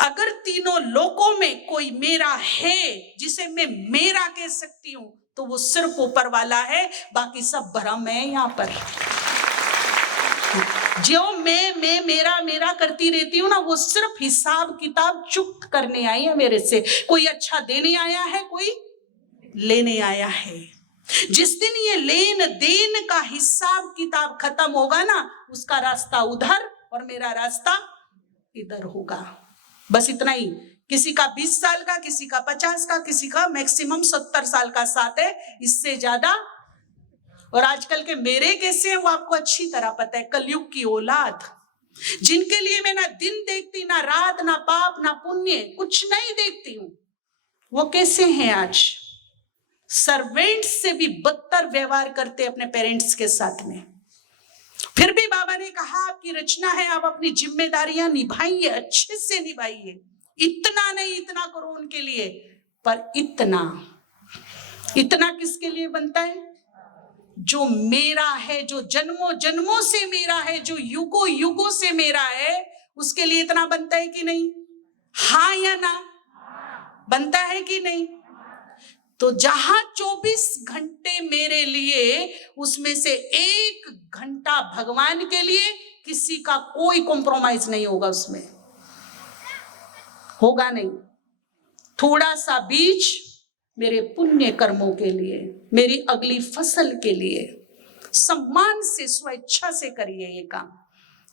अगर तीनों लोकों में कोई मेरा है जिसे मैं मेरा कह सकती हूं तो वो सिर्फ ऊपर वाला है, बाकी सब भ्रम है। यहां पर जो मैं मेरा मेरा करती रहती हूँ ना, वो सिर्फ हिसाब किताब चुप करने आई है मेरे से। कोई अच्छा देने आया है, कोई लेने आया है। जिस दिन ये लेन देन का हिसाब किताब खत्म होगा ना, उसका रास्ता उधर और मेरा रास्ता इधर होगा। बस इतना ही। किसी का 20 साल का, किसी का 50 का, किसी का मैक्सिमम 70 साल का साथ है, इससे ज्यादा। और आजकल के मेरे कैसे हैं वो आपको अच्छी तरह पता है। कलयुग की औलाद, जिनके लिए मैं ना दिन देखती, ना रात, ना पाप ना पुण्य, कुछ नहीं देखती हूं, वो कैसे हैं आज? सर्वेंट से भी बदतर व्यवहार करते अपने पेरेंट्स के साथ में। फिर भी बाबा ने कहा आपकी रचना है, आप अपनी जिम्मेदारियां निभाइए, अच्छे से निभाइए। इतना नहीं, इतना करो उनके लिए, पर इतना किसके लिए बनता है? जो मेरा है, जो जन्मों जन्मों से मेरा है, जो युगों युगों से मेरा है, उसके लिए इतना बनता है कि नहीं? हाँ या ना? बनता है कि नहीं? तो जहां 24 घंटे मेरे लिए, उसमें से 1 घंटा भगवान के लिए, किसी का कोई कॉम्प्रोमाइज नहीं होगा, उसमें होगा नहीं। थोड़ा सा बीज मेरे पुण्य कर्मों के लिए, मेरी अगली फसल के लिए। सम्मान से, स्वेच्छा से करिए ये काम,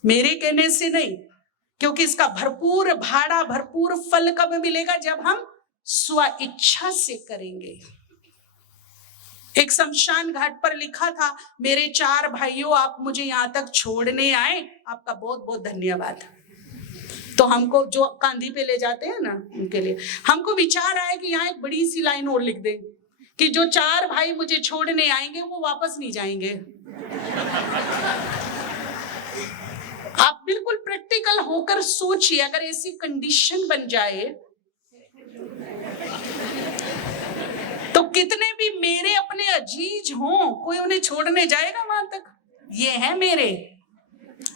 मेरे कहने से नहीं, क्योंकि इसका भरपूर भाड़ा, भरपूर फल कब मिलेगा? जब हम स्व इच्छा से करेंगे। एक शमशान घाट पर लिखा था, मेरे 4 भाइयों, आप मुझे यहां तक छोड़ने आए, आपका बहुत बहुत धन्यवाद। तो हमको जो कांधी पे ले जाते हैं ना, उनके लिए हमको विचार आया कि यहाँ एक बड़ी सी लाइन और लिख दें कि जो 4 भाई मुझे छोड़ने आएंगे वो वापस नहीं जाएंगे। आप बिल्कुल प्रैक्टिकल होकर सोचिए, अगर ऐसी कंडीशन बन जाए कितने भी मेरे अपने अजीज हों, कोई उन्हें छोड़ने जाएगा वहां तक? ये है मेरे,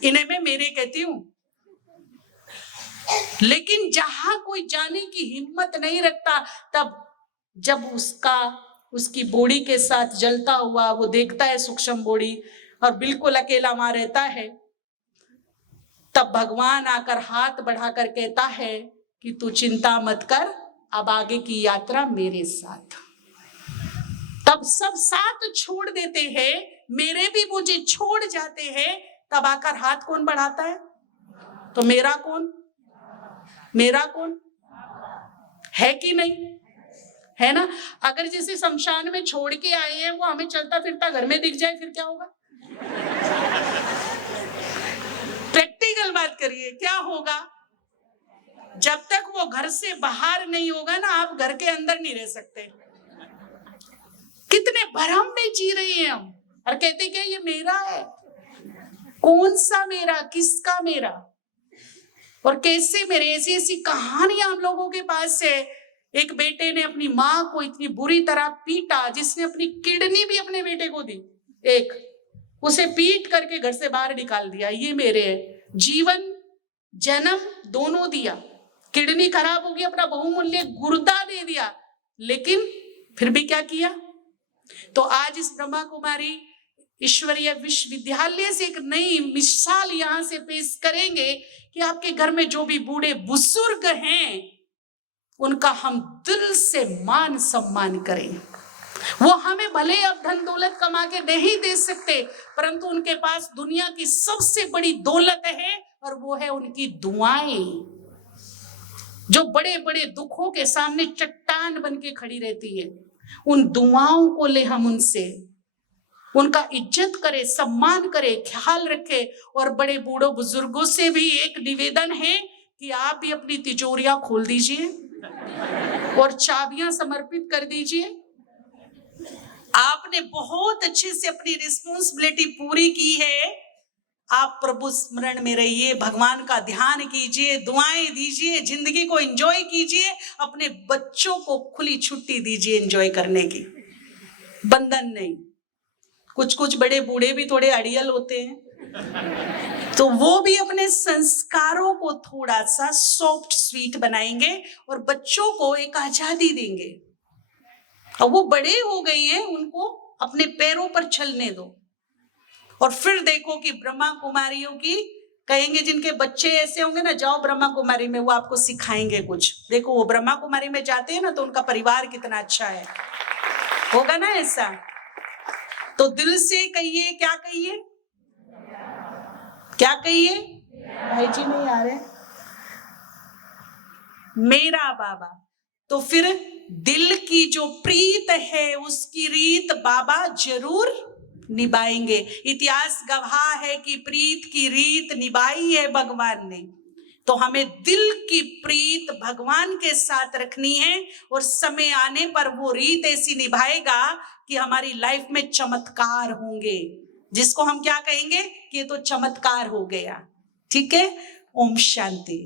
इन्हें मैं मेरे कहती हूं। लेकिन जहां कोई जाने की हिम्मत नहीं रखता, तब जब उसकी बॉडी के साथ जलता हुआ वो देखता है सूक्ष्म बॉडी और बिल्कुल अकेला वहां रहता है, तब भगवान आकर हाथ बढ़ाकर कहता है कि तू चिंता मत कर, अब आगे की यात्रा मेरे साथ। तब सब साथ छोड़ देते हैं, मेरे भी मुझे छोड़ जाते हैं, तब आकर हाथ कौन बढ़ाता है? तो मेरा कौन? मेरा कौन है कि नहीं? है ना? अगर जैसे शमशान में छोड़ के आए हैं, वो हमें चलता फिरता घर में दिख जाए, फिर क्या होगा? प्रैक्टिकल बात करिए, क्या होगा? जब तक वो घर से बाहर नहीं होगा ना, आप घर के अंदर नहीं रह सकते। कितने भ्रम में जी रहे हैं हम, और कहते क्या ये मेरा है? कौन सा मेरा? किसका मेरा? और कैसे मेरे? ऐसी ऐसी कहानियां हम लोगों के पास है। एक बेटे ने अपनी माँ को इतनी बुरी तरह पीटा, जिसने अपनी किडनी भी अपने बेटे को दी, उसे पीट करके घर से बाहर निकाल दिया। ये मेरे है। जीवन जन्म दोनों दिया, किडनी खराब हो गई, अपना बहुमूल्य गुर्दा दे दिया, लेकिन फिर भी क्या किया? तो आज इस ब्रह्मा कुमारी ईश्वरीय विश्वविद्यालय से एक नई मिसाल यहां से पेश करेंगे कि आपके घर में जो भी बूढ़े बुजुर्ग हैं, उनका हम दिल से मान सम्मान करें। वो हमें भले अब धन दौलत कमा के नहीं दे सकते, परंतु उनके पास दुनिया की सबसे बड़ी दौलत है, और वो है उनकी दुआएं, जो बड़े बड़े दुखों के सामने चट्टान बन के खड़ी रहती है। उन दुआओं को ले हम उनसे, उनका इज्जत करे, सम्मान करे, ख्याल रखे। और बड़े बूढ़ों बुजुर्गों से भी एक निवेदन है कि आप भी अपनी तिजोरियां खोल दीजिए और चाबियां समर्पित कर दीजिए। आपने बहुत अच्छे से अपनी रिस्पॉन्सिबिलिटी पूरी की है। आप प्रभु स्मरण में रहिए, भगवान का ध्यान कीजिए, दुआएं दीजिए, जिंदगी को एंजॉय कीजिए, अपने बच्चों को खुली छुट्टी दीजिए एंजॉय करने की, बंधन नहीं। कुछ कुछ बड़े बूढ़े भी थोड़े अड़ियल होते हैं, तो वो भी अपने संस्कारों को थोड़ा सा सॉफ्ट स्वीट बनाएंगे और बच्चों को एक आजादी देंगे। और वो बड़े हो गए हैं, उनको अपने पैरों पर चलने दो। और फिर देखो कि ब्रह्मा कुमारियों की कहेंगे, जिनके बच्चे ऐसे होंगे ना, जाओ ब्रह्मा कुमारी में, वो आपको सिखाएंगे कुछ। देखो वो ब्रह्मा कुमारी में जाते हैं ना, तो उनका परिवार कितना अच्छा है, होगा ना ऐसा? तो दिल से कहिए, क्या कहिए? क्या कहिए? भाई जी नहीं आ रहे। मेरा बाबा। तो फिर दिल की जो प्रीत है, उसकी रीत बाबा जरूर निभाएंगे। इतिहास गवाह है कि प्रीत की रीत निभाई है भगवान ने। तो हमें दिल की प्रीत भगवान के साथ रखनी है, और समय आने पर वो रीत ऐसी निभाएगा कि हमारी लाइफ में चमत्कार होंगे, जिसको हम क्या कहेंगे कि ये तो चमत्कार हो गया। ठीक है? ओम शांति।